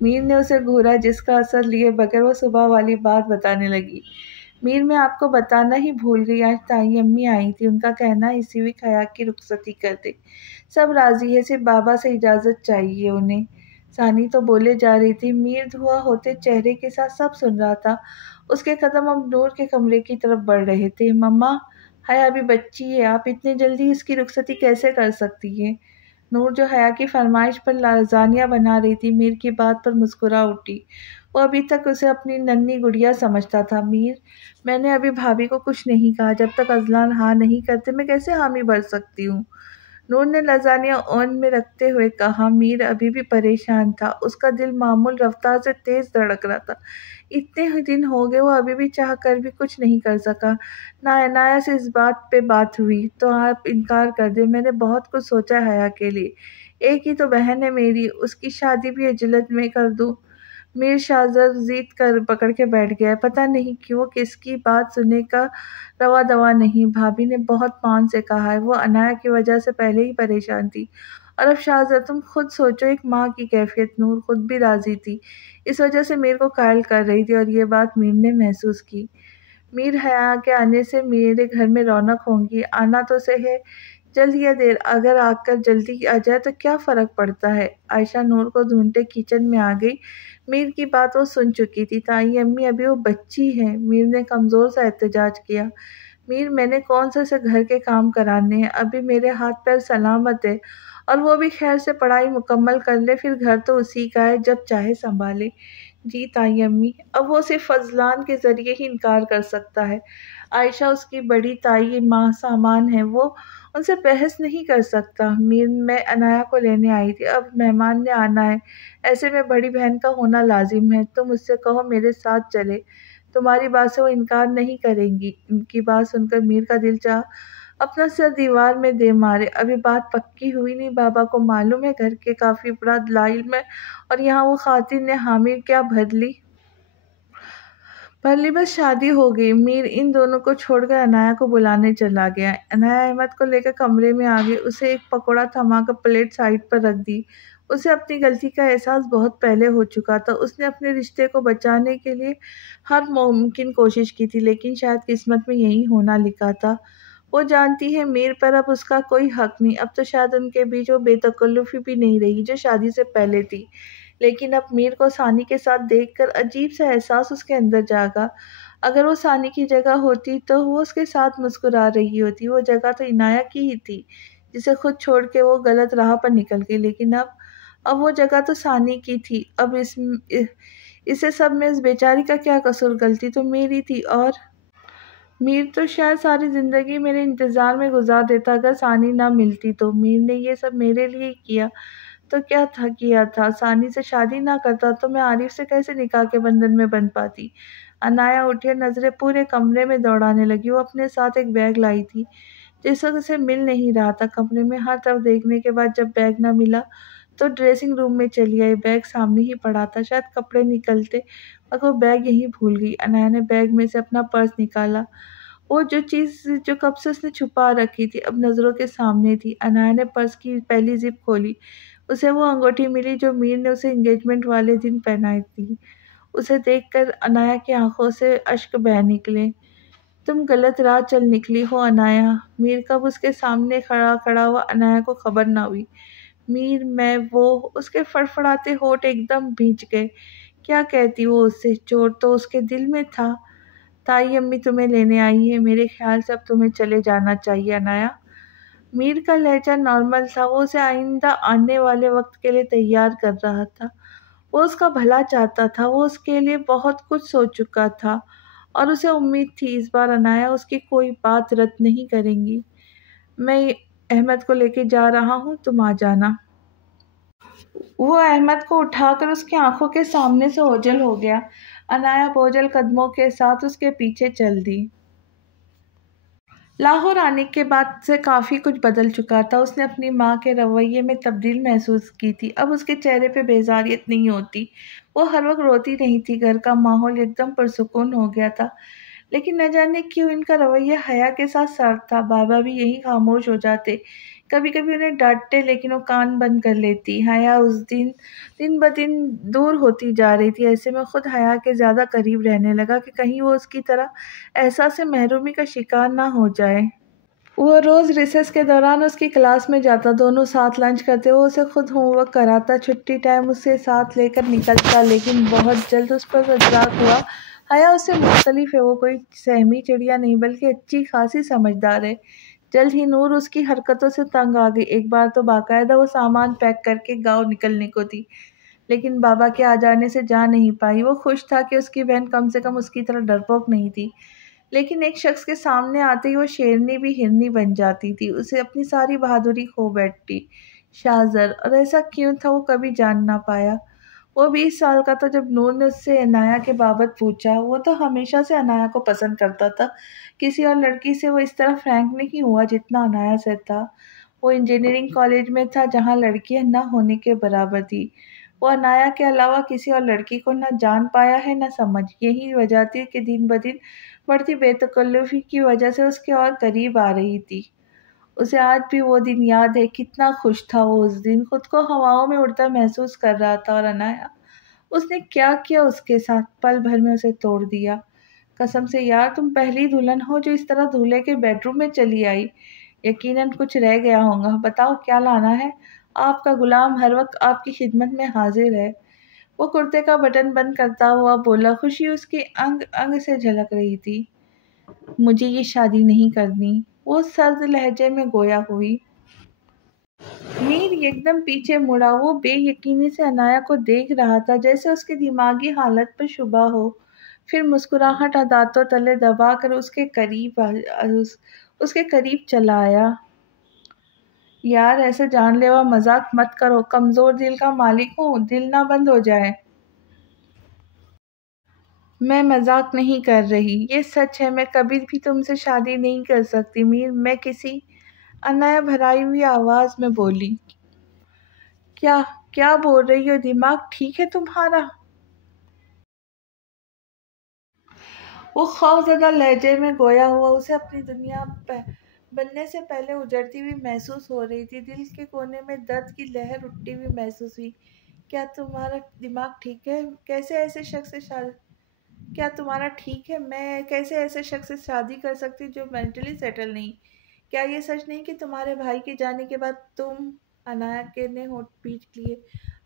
میر نے اسے گھورا، جس کا اثر لیے بغیر وہ صبح والی بات بتانے لگی۔ میر، میں آپ کو بتانا ہی بھول گئی، آج تائی امی آئی تھی، ان کا کہنا اسی ویک حیا کی رخصتی کر دے۔ سب راضی ہے، صرف بابا سے اجازت چاہیے انہیں۔ ثانی تو بولے جا رہی تھی، میر دھوا ہوتے چہرے کے ساتھ سب سن رہا تھا۔ اس کے قدم اب نور کے کمرے کی طرف بڑھ رہے تھے۔ مما، حیا ابھی بچی ہے، آپ اتنی جلدی اس کی رخصتی کیسے کر سکتی ہیں؟ نور، جو حیا کی فرمائش پر لازانیہ بنا رہی تھی، میر کی بات پر مسکرا اٹھی۔ وہ ابھی تک اسے اپنی ننھی گڑیا سمجھتا تھا۔ میر، میں نے ابھی بھابھی کو کچھ نہیں کہا، جب تک اذلان ہاں نہیں کرتے میں کیسے حامی بھر سکتی ہوں؟ نور نے لازانیہ اون میں رکھتے ہوئے کہا۔ میر ابھی بھی پریشان تھا، اس کا دل معمول رفتار سے تیز دھڑک رہا تھا۔ اتنے دن ہو گئے، وہ ابھی بھی چاہ کر بھی کچھ نہیں کر سکا۔ عنایا سے اس بات پہ بات ہوئی تو آپ انکار کر دیں، میں نے بہت کچھ سوچا ہے حیا کے لیے، ایک ہی تو بہن ہے میری، اس کی شادی بھی عجلت میں کر دوں۔ میر شاذر ضد کر پکڑ کے بیٹھ گیا، پتہ نہیں کیوں کس کی بات سننے کا روا دوا نہیں۔ بھابھی نے بہت مان سے کہا ہے، وہ عنایا کی وجہ سے پہلے ہی پریشان تھی، اور اب شاذر تم خود سوچو ایک ماں کی کیفیت۔ نور خود بھی راضی تھی، اس وجہ سے میر کو قائل کر رہی تھی، اور یہ بات میر نے محسوس کی۔ میر، حیا کے آنے سے میرے گھر میں رونق ہوگی، آنا تو سے ہے، جلد یا دیر، اگر آ کر جلدی آ جائے تو کیا فرق پڑتا ہے۔ عائشہ نور کو ڈھونڈتے کچن میں آ گئی۔ میر کی بات وہ سن چکی تھی۔ تائی امی، ابھی وہ بچی ہے، میر نے کمزور سا احتجاج کیا۔ میر، میں نے کون سے گھر کے کام کرانے ہیں، ابھی میرے ہاتھ پیر سلامت ہے، اور وہ بھی خیر سے پڑھائی مکمل کر لے، پھر گھر تو اسی کا ہے، جب چاہے سنبھالے۔ جی تائی امی، اب وہ صرف فضلان کے ذریعے ہی انکار کر سکتا ہے۔ عائشہ اس کی بڑی تائی ماں سامان ہے، وہ ان سے بحث نہیں کر سکتا۔ میر، میں عنایا کو لینے آئی تھی، اب مہمان نے آنا ہے، ایسے میں بڑی بہن کا ہونا لازم ہے، تم اس سے کہو میرے ساتھ چلے، تمہاری بات سے وہ انکار نہیں کریں گی۔ ان کی بات سن کر میر کا دل چاہا اپنا سر دیوار میں دے مارے، ابھی بات پکی ہوئی نہیں، بابا کو معلوم ہے گھر کے کافی افراد لا علم ہے، اور یہاں وہ خاتون نے حامی کیا بھر لی، بس شادی ہو گئی۔ میر ان دونوں کو چھوڑ کر عنایا کو بلانے چلا گیا۔ عنایا احمد کو لے کر کمرے میں آ گئی، اسے ایک پکوڑا تھما کر پلیٹ سائڈ پر رکھ دی۔ اسے اپنی غلطی کا احساس بہت پہلے ہو چکا تھا، اس نے اپنے رشتے کو بچانے کے لیے ہر ممکن کوشش کی تھی، لیکن شاید قسمت میں یہی ہونا لکھا تھا۔ وہ جانتی ہے میر پر اب اس کا کوئی حق نہیں، اب تو شاید ان کے بیچ وہ بے تکلفی بھی نہیں رہی جو شادی سے پہلے تھی، لیکن اب میر کو ثانی کے ساتھ دیکھ کر عجیب سا احساس اس کے اندر جاگا۔ اگر وہ ثانی کی جگہ ہوتی تو وہ اس کے ساتھ مسکرا رہی ہوتی، وہ جگہ تو عنایا کی ہی تھی جسے خود چھوڑ کے وہ غلط راہ پر نکل گئی، لیکن اب وہ جگہ تو ثانی کی تھی۔ اب اسے سب میں اس بیچاری کا کیا قصور، غلطی تو میری تھی، اور میر تو شاید ساری زندگی میرے انتظار میں گزار دیتا اگر ثانی نہ ملتی تو۔ میر نے یہ سب میرے لیے ہی کیا تو کیا تھا، ثانی سے شادی نہ کرتا تو میں عارف سے کیسے نکاح کے بندھن میں بندھ پاتی۔ عنایا اٹھی اور نظریں پورے کمرے میں دوڑانے لگی، وہ اپنے ساتھ ایک بیگ لائی تھی جس وقت اسے مل نہیں رہا تھا۔ کمرے میں ہر طرف دیکھنے کے بعد جب بیگ نہ ملا تو ڈریسنگ روم میں چلی آئی، بیگ سامنے ہی پڑا تھا، شاید کپڑے نکلتے وقت وہ بیگ یہیں بھول گئی۔ عنایا نے بیگ میں سے اپنا پرس نکالا، وہ جو چیز جو کب سے اس نے چھپا رکھی تھی اب نظروں کے سامنے تھی۔ عنایا نے پرس کی پہلی زپ کھولی، اسے وہ انگوٹھی ملی جو میر نے اسے انگیجمنٹ والے دن پہنائی تھی۔ اسے دیکھ کر عنایا کی آنکھوں سے اشک بہہ نکلے۔ تم غلط راہ چل نکلی ہو عنایا۔ میر کب اس کے سامنے کھڑا ہوا، عنایا کو خبر نہ ہوئی۔ میر، میں وہ، اس کے فڑفڑاتے ہونٹ ایک دم بھیج گئے۔ کیا کہتی وہ اس سے، چوٹ تو اس کے دل میں تھا۔ تائی امی تمہیں لینے آئی ہے، میرے خیال سے اب تمہیں چلے جانا چاہیے عنایا۔ میر کا لہجہ نارمل تھا، وہ اسے آئندہ آنے والے وقت کے لیے تیار کر رہا تھا۔ وہ اس کا بھلا چاہتا تھا، وہ اس کے لیے بہت کچھ سوچ چکا تھا اور اسے امید تھی اس بار عنایا اس کی کوئی بات رد نہیں کریں گی۔ میں احمد کو لے کے جا رہا ہوں، تم آ جانا۔ وہ احمد کو اٹھا کر اس کی آنکھوں کے سامنے سے اوجھل ہو گیا۔ عنایا بوجھل قدموں کے ساتھ اس کے پیچھے چل دی۔ لاہور آنے کے بعد سے کافی کچھ بدل چکا تھا۔ اس نے اپنی ماں کے رویے میں تبدیلی محسوس کی تھی۔ اب اس کے چہرے پہ بیزاریت نہیں ہوتی، وہ ہر وقت روتی نہیں تھی۔ گھر کا ماحول ایک دم پرسکون ہو گیا تھا، لیکن نہ جانے کیوں ان کا رویہ حیا کے ساتھ سرد تھا۔ بابا بھی یہی خاموش ہو جاتے، کبھی کبھی انہیں ڈانٹتے لیکن وہ کان بند کر لیتی۔ حیا اس دن بدن دور ہوتی جا رہی تھی۔ ایسے میں خود حیا کے زیادہ قریب رہنے لگا کہ کہیں وہ اس کی طرح احساس محرومی کا شکار نہ ہو جائے۔ وہ روز ریسیس کے دوران اس کی کلاس میں جاتا، دونوں ساتھ لنچ کرتے، وہ اسے خود ہوم ورک کراتا، چھٹی ٹائم اسے ساتھ لے کر نکلتا۔ لیکن بہت جلد اس پر ادراک ہوا حیا اس سے مختلف ہے۔ وہ کوئی سہمی چڑیا نہیں بلکہ اچھی خاصی سمجھدار ہے۔ جلد ہی نور اس کی حرکتوں سے تنگ آ گئی۔ ایک بار تو باقاعدہ وہ سامان پیک کر کے گاؤں نکلنے کو تھی، لیکن بابا کے آ جانے سے جا نہیں پائی۔ وہ خوش تھا کہ اس کی بہن کم سے کم اس کی طرح ڈرپوک نہیں تھی، لیکن ایک شخص کے سامنے آتے ہی وہ شیرنی بھی ہرنی بن جاتی تھی، اسے اپنی ساری بہادری کھو بیٹھتی۔ شاہزر، اور ایسا کیوں تھا وہ کبھی جان نہ پایا۔ وہ 20 سال کا تھا جب نور نے اس سے عنایا کے بابت پوچھا۔ وہ تو ہمیشہ سے عنایا کو پسند کرتا تھا، کسی اور لڑکی سے وہ اس طرح فرینک نہیں ہوا جتنا عنایا سے تھا۔ وہ انجینئرنگ کالج میں تھا جہاں لڑکیاں نہ ہونے کے برابر تھی۔ وہ عنایا کے علاوہ کسی اور لڑکی کو نہ جان پایا ہے نہ سمجھ۔ یہی وجہ تھی کہ دن بدن بڑھتی بے تکلفی کی وجہ سے اس کے اور قریب آ رہی تھی۔ اسے آج بھی وہ دن یاد ہے، کتنا خوش تھا وہ اس دن، خود کو ہواؤں میں اڑتا محسوس کر رہا تھا۔ اور عنایا، اس نے کیا کیا اس کے ساتھ، پل بھر میں اسے توڑ دیا۔ قسم سے یار، تم پہلی دلہن ہو جو اس طرح دولہے کے بیڈ روم میں چلی آئی۔ یقیناً کچھ رہ گیا ہوگا، بتاؤ کیا لانا ہے؟ آپ کا غلام ہر وقت آپ کی خدمت میں حاضر ہے۔ وہ کرتے کا بٹن بند کرتا ہوا بولا۔ خوشی اس کی انگ انگ سے جھلک رہی تھی۔ مجھے یہ شادی نہیں کرنی، وہ سرد لہجے میں گویا ہوئی۔ میر ایک دم پیچھے مڑا، وہ بے یقینی سے عنایا کو دیکھ رہا تھا جیسے اس کی دماغی حالت پر شبہ ہو۔ پھر مسکراہٹ دانتوں تلے دبا کر اس کے قریب چلا آیا۔ یار ایسے جان لیوا مذاق مت کرو، کمزور دل کا مالک ہوں، دل نہ بند ہو جائے۔ میں مذاق نہیں کر رہی، یہ سچ ہے، میں کبھی بھی تم سے شادی نہیں کر سکتی میر، میں کسی… عنایا بھرائی ہوئی آواز میں بولی۔ کیا بول رہی ہو؟ دماغ ٹھیک ہے تمہارا؟ وہ خوفزدہ لہجے میں گویا ہوا۔ اسے اپنی دنیا بننے سے پہلے اجڑتی ہوئی محسوس ہو رہی تھی۔ دل کے کونے میں درد کی لہر اٹھتی ہوئی محسوس ہوئی۔ کیا تمہارا دماغ ٹھیک ہے؟ کیا تمہارا ٹھیک ہے؟ میں کیسے ایسے شخص سے شادی کر سکتی جو مینٹلی سیٹل نہیں؟ کیا یہ سچ نہیں کہ تمہارے بھائی کے جانے کے بعد تم… عنایا نے ہونٹ پیچ لیے،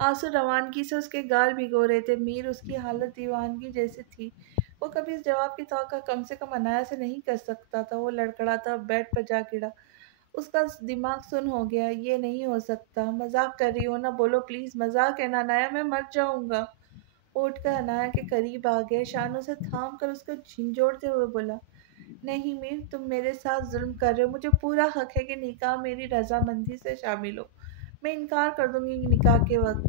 آنسو روانگی سے اس کے گال بھگو رہے تھے۔ میر، اس کی حالت دیوانگی جیسی تھی۔ وہ کبھی اس جواب کی توقع کم سے کم عنایا سے نہیں کر سکتا تھا۔ وہ لڑکھڑاتا بیڈ پر جا گرا، اس کا دماغ سن ہو گیا۔ یہ نہیں ہو سکتا، مذاق کر رہی ہو نا؟ بولو پلیز، مذاق ہے نا عنایا، میں مر جاؤں گا۔ وہ اٹھ کر عنایا کے قریب آ گیا، شانوں سے تھام کر اس کو جھنجھوڑتے ہوئے بولا۔ نہیں میر، تم میرے ساتھ ظلم کر رہے ہو، مجھے پورا حق ہے کہ نکاح میری رضامندی سے شامل ہو۔ میں انکار کر دوں گی نکاح کے وقت،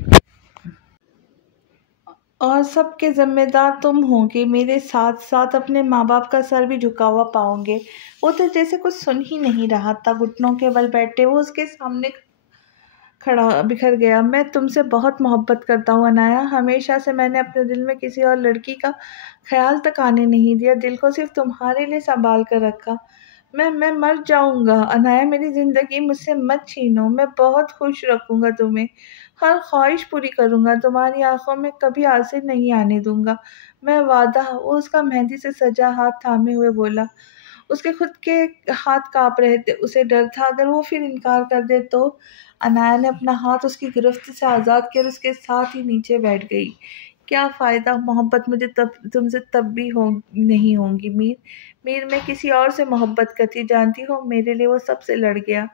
اور سب کے ذمہ دار تم ہوں گے، میرے ساتھ ساتھ اپنے ماں باپ کا سر بھی جھکا ہوا پاؤں گے۔ وہ تو جیسے کچھ سن ہی نہیں رہا تھا، گھٹنوں کے بل بیٹھے وہ اس کے سامنے کھڑا بکھر گیا۔ میں تم سے بہت محبت کرتا ہوں عنایا، ہمیشہ سے میں نے اپنے دل میں کسی اور لڑکی کا خیال تک آنے نہیں دیا، دل کو صرف تمہارے لیے سنبھال کر رکھا۔ میں مر جاؤں گا عنایا، میری زندگی مجھ سے مت چھینو، میں بہت خوش رکھوں گا تمہیں، ہر خواہش پوری کروں گا، تمہاری آنکھوں میں کبھی آنسو نہیں آنے دوں گا، میں وعدہ۔ وہ اس کا مہندی سے سجا ہاتھ تھامے ہوئے بولا۔ اس کے خود کے ہاتھ کانپ رہے تھے، اسے ڈر تھا اگر وہ پھر انکار کر دے تو۔ عنایا نے اپنا ہاتھ اس کی گرفت سے آزاد کیا اور اس کے ساتھ ہی نیچے بیٹھ گئی۔ کیا فائدہ، محبت مجھے تم سے تب بھی نہیں ہوگی میر، میں کسی اور سے محبت کرتی، جانتی ہو، میرے لیے وہ سب سے لڑ گیا،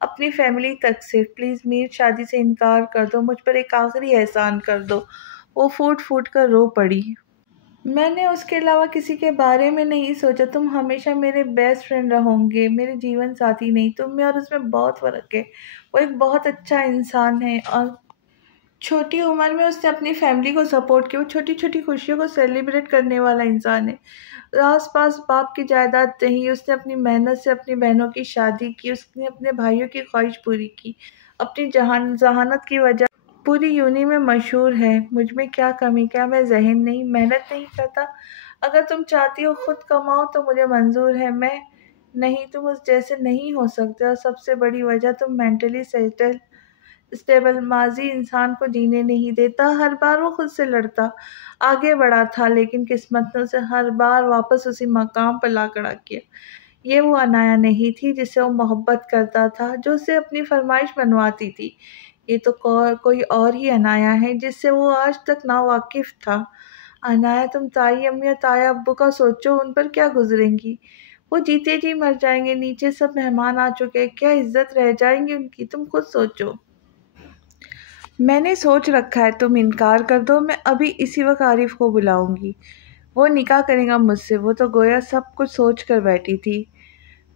اپنی فیملی تک سے۔ پلیز میر، شادی سے انکار کر دو، مجھ پر ایک آخری احسان کر دو۔ وہ پھوٹ پھوٹ کر رو پڑی۔ میں نے اس کے علاوہ کسی کے بارے میں نہیں سوچا۔ تم ہمیشہ میرے بیسٹ فرینڈ رہو گے، میرے جیون ساتھی نہیں۔ تم میں اور اس میں بہت فرق ہے۔ وہ ایک بہت اچھا انسان ہے اور چھوٹی عمر میں اس نے اپنی فیملی کو سپورٹ کیا۔ وہ چھوٹی چھوٹی خوشیوں کو سیلیبریٹ کرنے والا انسان ہے۔ آس پاس باپ کی جائیداد نہیں، اس نے اپنی محنت سے اپنی بہنوں کی شادی کی، اس نے اپنے بھائیوں کی خواہش پوری کی، اپنی ذہانت کی وجہ پوری یونی میں مشہور ہے۔ مجھ میں کیا کمی؟ کیا میں ذہین نہیں، محنت نہیں کرتا؟ اگر تم چاہتی ہو خود کماؤ تو مجھے منظور ہے، میں نہیں۔ تم اس جیسے نہیں ہو سکتے، اور سب سے بڑی وجہ تم مینٹلی اسٹیبل ماضی انسان کو جینے نہیں دیتا۔ ہر بار وہ خود سے لڑتا، آگے بڑھا تھا، لیکن قسمت نے اسے ہر بار واپس اسی مقام پر لا کھڑا کیا۔ یہ وہ عنایا نہیں تھی جس سے وہ محبت کرتا تھا، جو اسے اپنی فرمائش منواتی تھی۔ یہ تو کوئی اور ہی عنایا ہے جس سے وہ آج تک ناواقف تھا۔ عنایا، تم تائی امی اور تایا ابو کا سوچو، ان پر کیا گزریں گی؟ وہ جیتے جی مر جائیں گے، نیچے سب مہمان آ چکے، کیا عزت رہ جائیں گی ان کی؟ تم خود سوچو۔ میں نے سوچ رکھا ہے، تم انکار کر دو، میں ابھی اسی وقت عارف کو بلاؤں گی، وہ نکاح کرے گا مجھ سے۔ وہ تو گویا سب کچھ سوچ کر بیٹھی تھی۔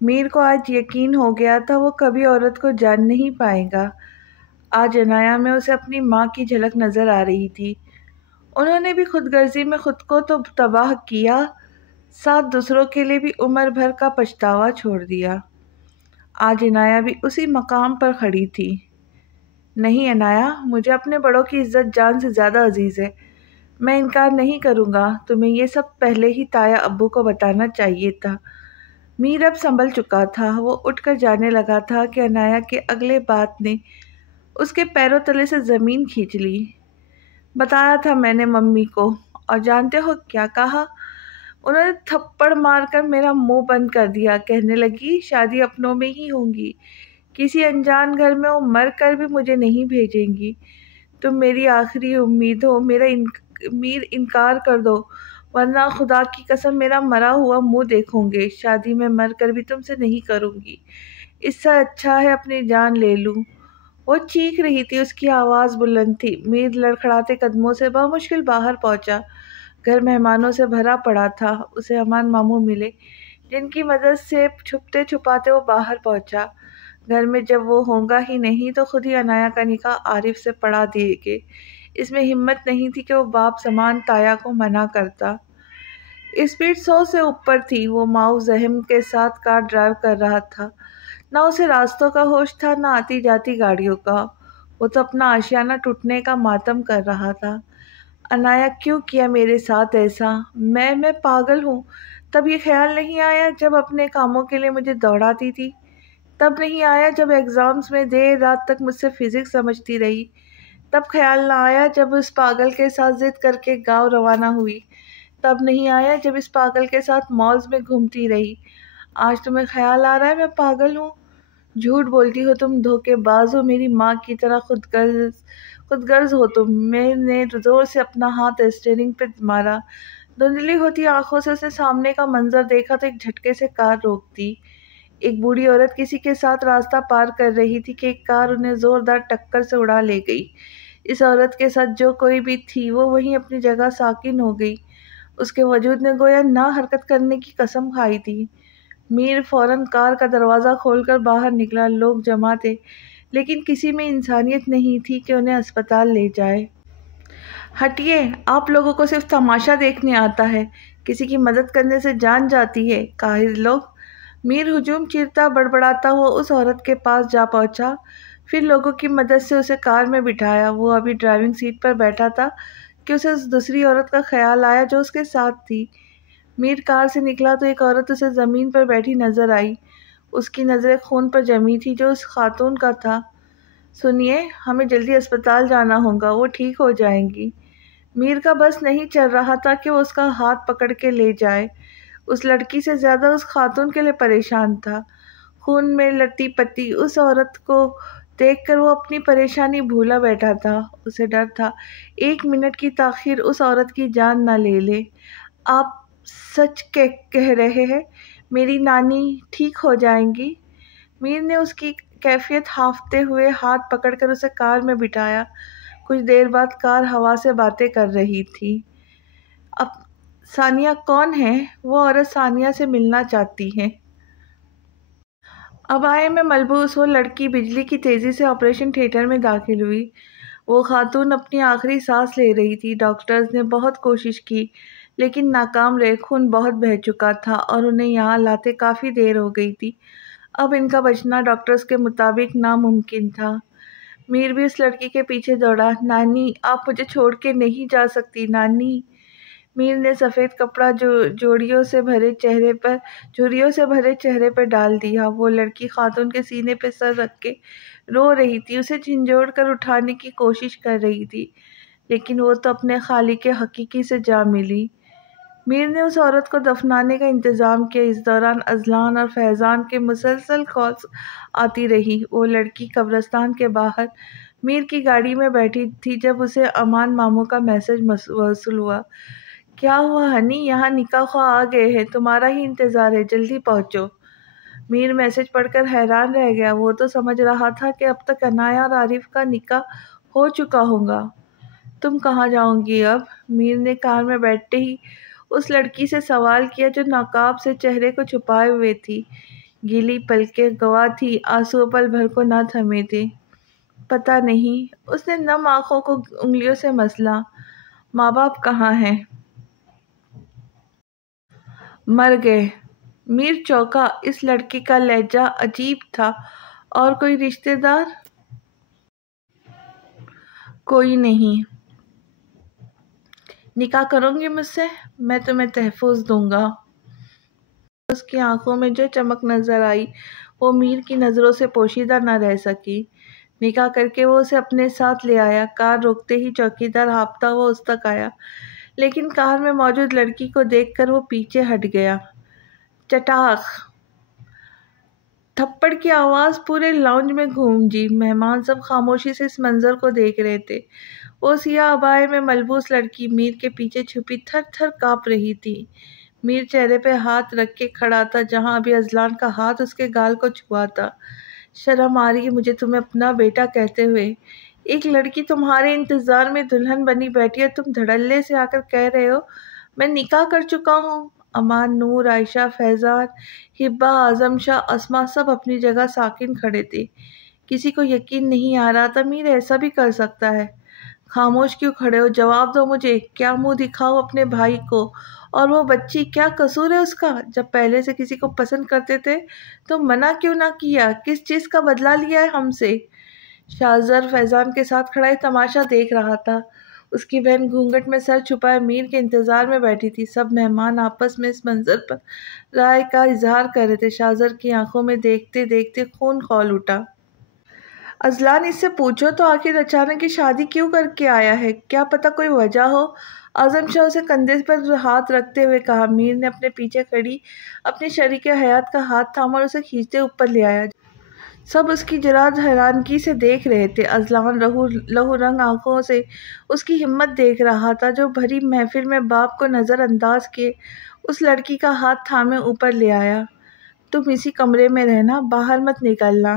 میر کو آج یقین ہو گیا تھا وہ کبھی عورت کو جان نہیں پائے گا۔ آج عنایا میں اسے اپنی ماں کی جھلک نظر آ رہی تھی۔ انہوں نے بھی خود غرضی میں خود کو تو تباہ کیا، ساتھ دوسروں کے لیے بھی عمر بھر کا پچھتاوا چھوڑ دیا۔ آج عنایا بھی اسی مقام پر کھڑی تھی۔ نہیں عنایا، مجھے اپنے بڑوں کی عزت جان سے زیادہ عزیز ہے، میں انکار نہیں کروں گا۔ تمہیں یہ سب پہلے ہی تایا ابو کو بتانا چاہیے تھا۔ میر اب سنبھل چکا تھا، وہ اٹھ کر جانے لگا تھا کہ عنایا کے اگلے بات نے اس کے پیروں تلے سے زمین کھینچ لی۔ بتایا تھا میں نے ممی کو، اور جانتے ہو کیا کہا؟ انہوں نے تھپڑ مار کر میرا منہ بند کر دیا۔ کہنے لگی شادی اپنوں میں ہی ہوں گی، کسی انجان گھر میں وہ مر کر بھی مجھے نہیں بھیجیں گی۔ تم میری آخری امید ہو، میر انکار کر دو، ورنہ خدا کی قسم میرا مرا ہوا منہ دیکھوں گے۔ شادی میں مر کر بھی تم سے نہیں کروں گی، اس سے اچھا ہے اپنی جان لے لوں۔ وہ چیخ رہی تھی، اس کی آواز بلند تھی۔ میر لڑکھڑاتے قدموں سے بمشکل باہر پہنچا۔ گھر مہمانوں سے بھرا پڑا تھا۔ اسے امان ماموں ملے، جن کی مدد سے چھپتے چھپاتے وہ باہر پہنچا۔ گھر میں جب وہ ہوگا ہی نہیں تو خود ہی عنایا کا نکاح عارف سے پڑھا دیے گے۔ اس میں ہمت نہیں تھی کہ وہ باپ سمان تایا کو منع کرتا۔ اسپیڈ 100 سے اوپر تھی۔ وہ ماؤ زہم کے ساتھ کار ڈرائیو کر رہا تھا۔ نہ اسے راستوں کا ہوش تھا، نہ آتی جاتی گاڑیوں کا۔ وہ تو اپنا آشیانہ ٹوٹنے کا ماتم کر رہا تھا۔ عنایا، کیوں کیا میرے ساتھ ایسا؟ میں پاگل ہوں؟ تب یہ خیال نہیں آیا جب اپنے کاموں کے لیے مجھے دوڑاتی تھی؟ تب نہیں آیا جب ایگزامز میں دیر رات تک مجھ سے فزکس سمجھتی رہی؟ تب خیال نہ آیا جب اس پاگل کے ساتھ ضد کر کے گاؤں روانہ ہوئی؟ تب نہیں آیا جب اس پاگل کے ساتھ مالز میں گھومتی رہی؟ آج تمہیں خیال آ رہا ہے میں پاگل ہوں؟ جھوٹ بولتی ہو تم، دھوکے باز ہو، میری ماں کی طرح خود غرض ہو تم۔ میں نے زور سے اپنا ہاتھ اسٹیئرنگ پہ مارا۔ دھندلی ہوتی آنکھوں سے اس نے سامنے کا منظر دیکھا تو ایک جھٹکے سے کار روک دی۔ ایک بوڑھی عورت کسی کے ساتھ راستہ پار کر رہی تھی کہ ایک کار انہیں زوردار ٹکر سے اڑا لے گئی۔ اس عورت کے ساتھ جو کوئی بھی تھی وہ وہیں اپنی جگہ ساکن ہو گئی۔ اس کے وجود نے گویا نہ حرکت کرنے کی قسم کھائی تھی۔ میر فوراً کار کا دروازہ کھول کر باہر نکلا۔ لوگ جمع تھے، لیکن کسی میں انسانیت نہیں تھی کہ انہیں اسپتال لے جائے۔ ہٹیے، آپ لوگوں کو صرف تماشا دیکھنے آتا ہے، کسی کی مدد کرنے سے جان جاتی ہے، قاہر لوگ۔ میر ہجوم چیرتا بڑبڑاتا ہوا اس عورت کے پاس جا پہنچا، پھر لوگوں کی مدد سے اسے کار میں بٹھایا۔ وہ ابھی ڈرائیونگ سیٹ پر بیٹھا تھا کہ اسے اس دوسری عورت کا خیال آیا جو اس کے ساتھ تھی۔ میر کار سے نکلا تو ایک عورت اسے زمین پر بیٹھی نظر آئی۔ اس کی نظریں خون پر جمی تھی جو اس خاتون کا تھا۔ سنیے، ہمیں جلدی اسپتال جانا ہوگا، وہ ٹھیک ہو جائیں گی۔ میر کا بس نہیں چل رہا تھا کہ وہ اس کا ہاتھ پکڑ کے لے جائے۔ اس لڑکی سے زیادہ اس خاتون کے لیے پریشان تھا۔ خون میں لٹی پٹی اس عورت کو دیکھ کر وہ اپنی پریشانی بھولا بیٹھا تھا۔ اسے ڈر تھا 1 منٹ کی تاخیر اس عورت کی جان نہ لے لے۔ آپ سچ کہہ رہے ہیں، میری نانی ٹھیک ہو جائیں گی؟ میر نے اس کی کیفیت ہافتتے ہوئے ہاتھ پکڑ کر اسے کار میں بٹھایا۔ کچھ دیر بعد کار ہوا سے باتیں کر رہی تھی۔ اب ثانیہ کون ہے؟ وہ عورت ثانیہ سے ملنا چاہتی ہے۔ عبائے میں ملبوس وہ لڑکی بجلی کی تیزی سے آپریشن تھیٹر میں داخل ہوئی۔ وہ خاتون اپنی آخری سانس لے رہی تھی۔ ڈاکٹرز نے بہت کوشش کی لیکن ناکام رہے۔ خون بہت بہہ چکا تھا اور انہیں یہاں لاتے کافی دیر ہو گئی تھی۔ اب ان کا بچنا ڈاکٹرز کے مطابق ناممکن تھا۔ میر بھی اس لڑکی کے پیچھے دوڑا۔ نانی، آپ مجھے چھوڑ کے نہیں جا سکتی نانی۔ میر نے سفید کپڑا جھریوں سے بھرے چہرے پر ڈال دیا۔ وہ لڑکی خاتون کے سینے پہ سر رکھ کے رو رہی تھی، اسے جھنجھوڑ کر اٹھانے کی کوشش کر رہی تھی، لیکن وہ تو اپنے خالق حقیقی سے جا ملی۔ میر نے اس عورت کو دفنانے کا انتظام کیا۔ اس دوران اذلان اور فیضان کے مسلسل کالز آتی رہی۔ وہ لڑکی قبرستان کے باہر میر کی گاڑی میں بیٹھی تھی جب اسے امان ماموں کا میسج موصول ہوا۔ کیا ہوا ہنی؟ یہاں نکاح خواہ آ گئے ہیں، تمہارا ہی انتظار ہے، جلدی پہنچو۔ میر میسج پڑھ کر حیران رہ گیا۔ وہ تو سمجھ رہا تھا کہ اب تک عنایہ اور عارف کا نکاح ہو چکا ہوگا۔ تم کہاں جاؤ گی اب؟ میر نے کار میں بیٹھتے ہی اس لڑکی سے سوال کیا جو نقاب سے چہرے کو چھپائے ہوئے تھی۔ گیلی پلکیں گواہ تھی، آنسو پل بھر کو نہ تھمے تھے۔ پتہ نہیں، اس نے نم آنکھوں کو انگلیوں سے مسلا۔ ماں باپ کہاں ہیں؟ مر گئے۔ میر چونکا۔ اس لڑکی کا لہجہ عجیب تھا۔ اور کوئی رشتہ دار؟ کوئی نہیں۔ نکاح کرو گی مجھ سے؟ میں تمہیں تحفظ دوں گا۔ اس کی آنکھوں میں جو چمک نظر آئی وہ میر کی نظروں سے پوشیدہ نہ رہ سکی۔ نکاح کر کے وہ اسے اپنے ساتھ لے آیا۔ کار روکتے ہی چوکیدار ہانپتا ہوا اس تک آیا، لیکن کار میں موجود لڑکی کو دیکھ کر وہ پیچھے ہٹ گیا۔ چٹاخ! تھپڑ کی آواز پورے لاؤنج میں گونجی۔ مہمان سب خاموشی سے اس منظر کو دیکھ رہے تھے۔ وہ سیاہ عبائے میں ملبوس لڑکی میر کے پیچھے چھپی تھر تھر کانپ رہی تھی۔ میر چہرے پہ ہاتھ رکھ کے کھڑا تھا جہاں ابھی اذلان کا ہاتھ اس کے گال کو چھوا تھا۔ شرم آ رہی ہے مجھے تمہیں اپنا بیٹا کہتے ہوئے۔ ایک لڑکی تمہارے انتظار میں دلہن بنی بیٹھی ہے، تم دھڑلے سے آ کر کہہ رہے ہو میں نکاح کر چکا ہوں۔ امان، نور، عائشہ، فیضان، ہبہ، اعظم شاہ، اسما سب اپنی جگہ ساکن کھڑے تھے۔ کسی کو یقین نہیں آ رہا تھا میر ایسا بھی کر سکتا ہے۔ خاموش کیوں کھڑے ہو؟ جواب دو مجھے۔ کیا منہ دکھاؤ اپنے بھائی کو؟ اور وہ بچی، کیا قصور ہے اس کا؟ جب پہلے سے کسی کو پسند کرتے تھے تو منع کیوں نہ کیا؟ کس چیز کا بدلہ لیا ہے ہم سے؟ شاہزر فیضان کے ساتھ کھڑا یہ تماشا دیکھ رہا تھا۔ اس کی بہن گھونگھٹ میں سر چھپائے میر کے انتظار میں بیٹھی تھی۔ سب مہمان آپس میں اس منظر پر رائے کا اظہار کر رہے تھے۔ شاہزر کی آنکھوں میں دیکھتے دیکھتے خون کھول اٹھا۔ اذلان، اس سے پوچھو تو آخر اچانک یہ شادی کیوں کر کے آیا ہے؟ کیا پتہ کوئی وجہ ہو؟ اعظم شاہ اسے کندھے پر ہاتھ رکھتے ہوئے کہا۔ میر نے اپنے پیچھے کھڑی اپنی شریک حیات کا ہاتھ تھاما اور اسے کھینچتے اوپر لے آیا۔ سب اس کی جرات حیرانگی سے دیکھ رہے تھے۔ اذلان لہو رنگ آنکھوں سے اس کی ہمت دیکھ رہا تھا جو بھری محفل میں باپ کو نظر انداز کیے اس لڑکی کا ہاتھ تھامے اوپر لے آیا۔ تم اسی کمرے میں رہنا، باہر مت نکلنا۔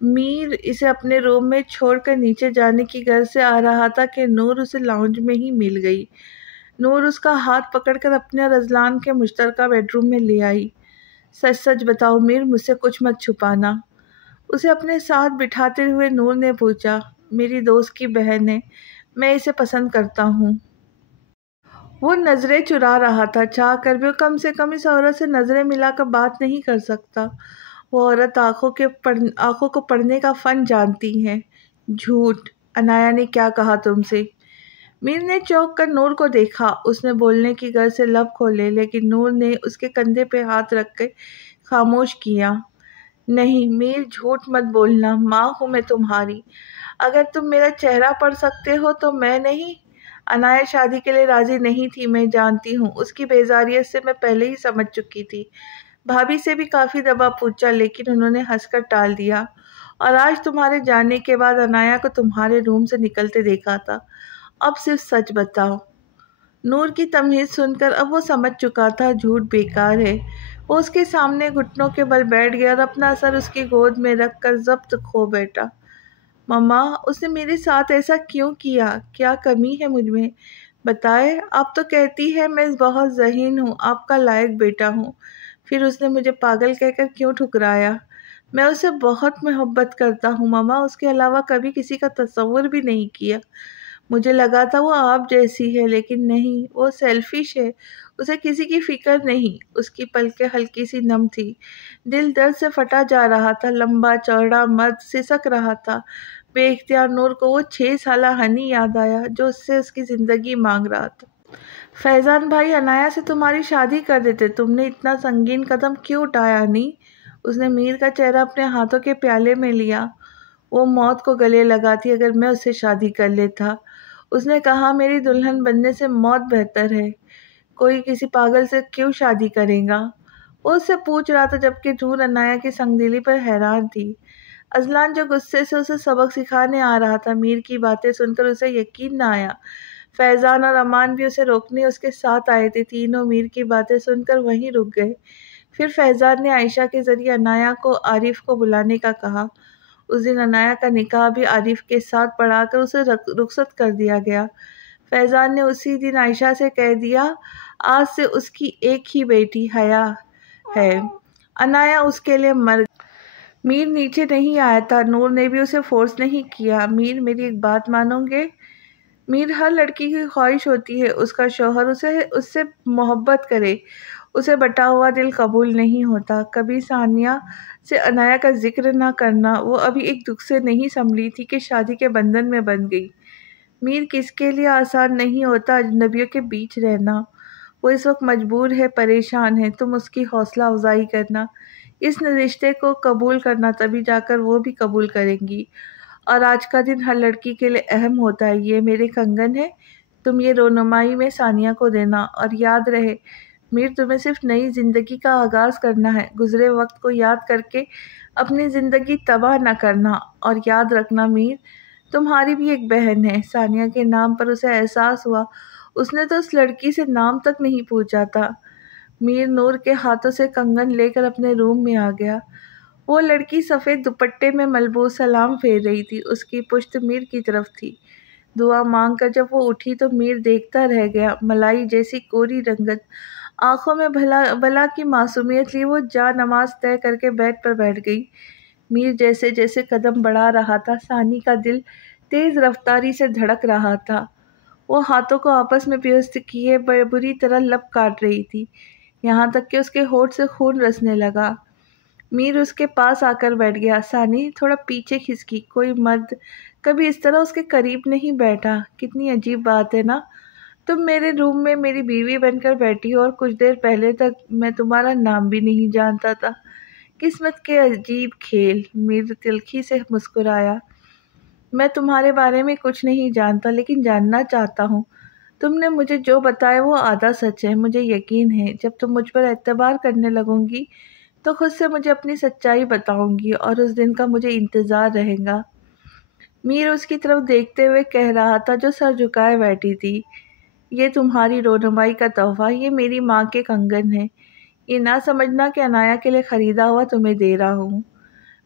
میر اسے اپنے روم میں چھوڑ کر نیچے جانے کی غرض سے آ رہا تھا کہ نور اسے لاؤنج میں ہی مل گئی۔ نور اس کا ہاتھ پکڑ کر اپنے اور اذلان کے مشترکہ بیڈروم میں لے آئی۔ سچ سچ بتاؤ میر، مجھ سے کچھ مت چھپانا۔ اسے اپنے ساتھ بٹھاتے ہوئے نور نے پوچھا۔ میری دوست کی بہن ہے، میں اسے پسند کرتا ہوں۔ وہ نظریں چرا رہا تھا، چاہ کر بھی وہ کم سے کم اس عورت سے نظریں ملا کر بات نہیں کر سکتا۔ وہ عورت آنکھوں کو پڑھنے کا فن جانتی ہے۔ جھوٹ! عنایہ نے کیا کہا تم سے؟ میر نے چونک کر نور کو دیکھا۔ اس نے بولنے کی غرض سے لب کھولے لیکن نور نے اس کے کندھے پہ ہاتھ رکھ کے خاموش کیا۔ نہیں میر، جھوٹ مت بولنا، ماں ہوں میں تمہاری۔ اگر تم میرا چہرہ پڑھ سکتے ہو تو میں نہیں۔ عنایہ شادی کے لیے راضی نہیں تھی، میں جانتی ہوں۔ اس کی بیزاریت سے میں پہلے ہی سمجھ چکی تھی۔ بھابھی سے بھی کافی دفعہ پوچھا لیکن انہوں نے ہنس کر ٹال دیا، اور آج تمہارے جانے کے بعد عنایہ کو تمہارے روم سے نکلتے دیکھا تھا۔ اب صرف سچ بتاؤ۔ نور کی تمہید سن کر اب وہ سمجھ چکا تھا جھوٹ بیکار ہے۔ وہ اس کے سامنے گھٹنوں کے بل بیٹھ گیا اور اپنا سر اس کی گود میں رکھ کر ضبط کھو بیٹھا۔ مما اس نے میرے ساتھ ایسا کیوں کیا؟ کیا کمی ہے مجھ میں؟ بتائے۔ آپ تو کہتی ہے میں بہت ذہین ہوں، آپ کا لائق بیٹا ہوں، پھر اس نے مجھے پاگل کہہ کر کیوں ٹھکرایا؟ میں اسے بہت محبت کرتا ہوں مما، اس کے علاوہ کبھی کسی کا تصور بھی نہیں کیا۔ مجھے لگا تھا وہ آپ جیسی ہے، لیکن نہیں، وہ سیلفش ہے، اسے کسی کی فکر نہیں۔ اس کی پلکیں ہلکی سی نم تھی، دل درد سے پھٹا جا رہا تھا، لمبا چوڑا مرد سسک رہا تھا۔ بے اختیار نور کو وہ 6 سالہ ہنی یاد آیا جو اس سے اس کی زندگی مانگ رہا تھا۔ فیضان بھائی عنایہ سے تمہاری شادی کر دیتے، تم نے اتنا سنگین قدم کیوں اٹھایا ہنی؟ اس نے میر کا چہرہ اپنے ہاتھوں کے پیالے میں لیا۔ وہ موت کو گلے لگاتی اگر میں اس سے شادی کر لیتا۔ اس نے کہا میری دلہن بننے سے موت بہتر ہے، کوئی کسی پاگل سے کیوں شادی کرے گا؟ وہ اس سے پوچھ رہا تھا جبکہ نور عنایہ کی سنگ دلی پر حیران تھی۔ اذلان جو غصے سے اسے سبق سکھانے آ رہا تھا، میر کی باتیں سن کر اسے یقین نہ آیا۔ فیضان اور امان بھی اسے روکنے اس کے ساتھ آئے تھے، تینوں میر کی باتیں سن کر وہیں رک گئے۔ پھر فیضان نے عائشہ کے ذریعے عنایہ کو عارف کو بلانے کا کہا۔ اس دن عنایہ کا نکاح بھی عارف کے ساتھ پڑھا کر اسے رخصت کر دیا گیا۔ فیضان نے اسی دن عائشہ سے کہہ دیا آج سے اس کی ایک ہی بیٹی حیا ہے، عنایہ اس کے لیے مر گیا۔ میر نیچے نہیں آیا تھا، نور نے بھی اسے فورس نہیں کیا۔ میر میری ایک بات مانو گے؟ میر ہر لڑکی کی خواہش ہوتی ہے اس کا شوہر اس سے محبت کرے، اسے بٹا ہوا دل قبول نہیں ہوتا۔ کبھی ثانیہ سے عنایہ کا ذکر نہ کرنا، وہ ابھی ایک دکھ سے نہیں سنبھلی تھی کہ شادی کے بندھن میں بندھ گئی۔ میر کس کے لیے آسان نہیں ہوتا اجنبیوں کے بیچ رہنا، وہ اس وقت مجبور ہے، پریشان ہے، تم اس کی حوصلہ افزائی کرنا، اس رشتے کو قبول کرنا، تبھی جا کر وہ بھی قبول کریں گی۔ اور آج کا دن ہر لڑکی کے لیے اہم ہوتا ہے، یہ میرے کنگن ہے، تم یہ رونمائی میں ثانیہ کو دینا، اور یاد رہے میر تمہیں صرف نئی زندگی کا آغاز کرنا ہے، گزرے وقت کو یاد کر کے اپنی زندگی تباہ نہ کرنا۔ اور یاد رکھنا میر تمہاری بھی ایک بہن ہے۔ ثانیہ کے نام پر اسے احساس ہوا اس نے تو اس لڑکی سے نام تک نہیں پوچھا تھا۔ میر نور کے ہاتھوں سے کنگن لے کر اپنے روم میں آ گیا۔ وہ لڑکی سفید دوپٹے میں ملبوس سلام پھیر رہی تھی، اس کی پشت میر کی طرف تھی۔ دعا مانگ کر جب وہ اٹھی تو میر دیکھتا رہ گیا، ملائی جیسی کوری رنگت، آنکھوں میں بلا کی معصومیت لی وہ جا نماز طے کر کے بیڈ پر بیٹھ گئی۔ میر جیسے جیسے قدم بڑھا رہا تھا، ثانی کا دل تیز رفتاری سے دھڑک رہا تھا۔ وہ ہاتھوں کو آپس میں پیوست کیے بری طرح لب کاٹ رہی تھی، یہاں تک کہ اس کے ہونٹ سے خون رسنے لگا۔ میر اس کے پاس آ کر بیٹھ گیا۔ ثانی تھوڑا پیچھے کھسکی، کوئی مرد کبھی اس طرح اس کے قریب نہیں بیٹھا۔ کتنی عجیب بات ہے نا، تم میرے روم میں میری بیوی بن کر بیٹھی ہو اور کچھ دیر پہلے تک میں تمہارا نام بھی نہیں جانتا تھا۔ قسمت کے عجیب کھیل۔ میر تلخی سے مسکرایا۔ میں تمہارے بارے میں کچھ نہیں جانتا لیکن جاننا چاہتا ہوں۔ تم نے مجھے جو بتایا وہ آدھا سچ ہے، مجھے یقین ہے جب تم مجھ پر اعتبار کرنے لگوں گی تو خود سے مجھے اپنی سچائی بتاؤں گی، اور اس دن کا مجھے انتظار رہے گا۔ میر اس کی طرف دیکھتے ہوئے کہہ رہا تھا جو سر جھکائے بیٹھی تھی، یہ تمہاری رونمائی کا تحفہ، یہ میری ماں کے کنگن ہے، یہ نہ سمجھنا کہ عنایہ کے لیے خریدا ہوا تمہیں دے رہا ہوں۔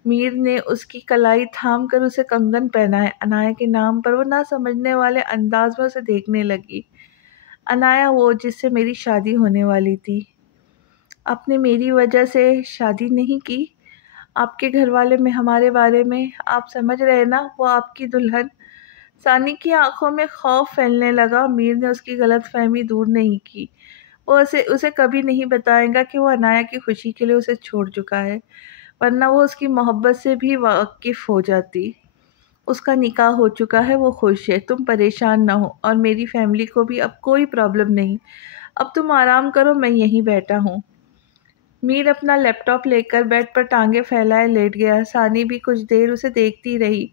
میر نے اس کی کلائی تھام کر اسے کنگن پہنائے۔ عنایہ کے نام پر وہ نہ سمجھنے والے انداز میں اسے دیکھنے لگی۔ عنایہ وہ جس سے میری شادی ہونے والی تھی۔ آپ نے میری وجہ سے شادی نہیں کی، آپ کے گھر والے میں ہمارے بارے میں آپ سمجھ رہے نا، وہ آپ کی دلہن۔ ثانی کی آنکھوں میں خوف پھیلنے لگا۔ میر نے اس کی غلط فہمی دور نہیں کی، وہ اسے کبھی نہیں بتائے گا کہ وہ عنایہ کی خوشی کے لیے اسے چھوڑ چکا ہے، ورنہ وہ اس کی محبت سے بھی واقف ہو جاتی۔ اس کا نکاح ہو چکا ہے، وہ خوش ہے، تم پریشان نہ ہو، اور میری فیملی کو بھی اب کوئی پرابلم نہیں۔ اب تم آرام کرو، میں یہیں بیٹھا ہوں۔ میر اپنا لیپ ٹاپ لے کر بیڈ پر ٹانگیں پھیلائے لیٹ گیا۔ ثانی بھی کچھ دیر اسے دیکھتی رہی،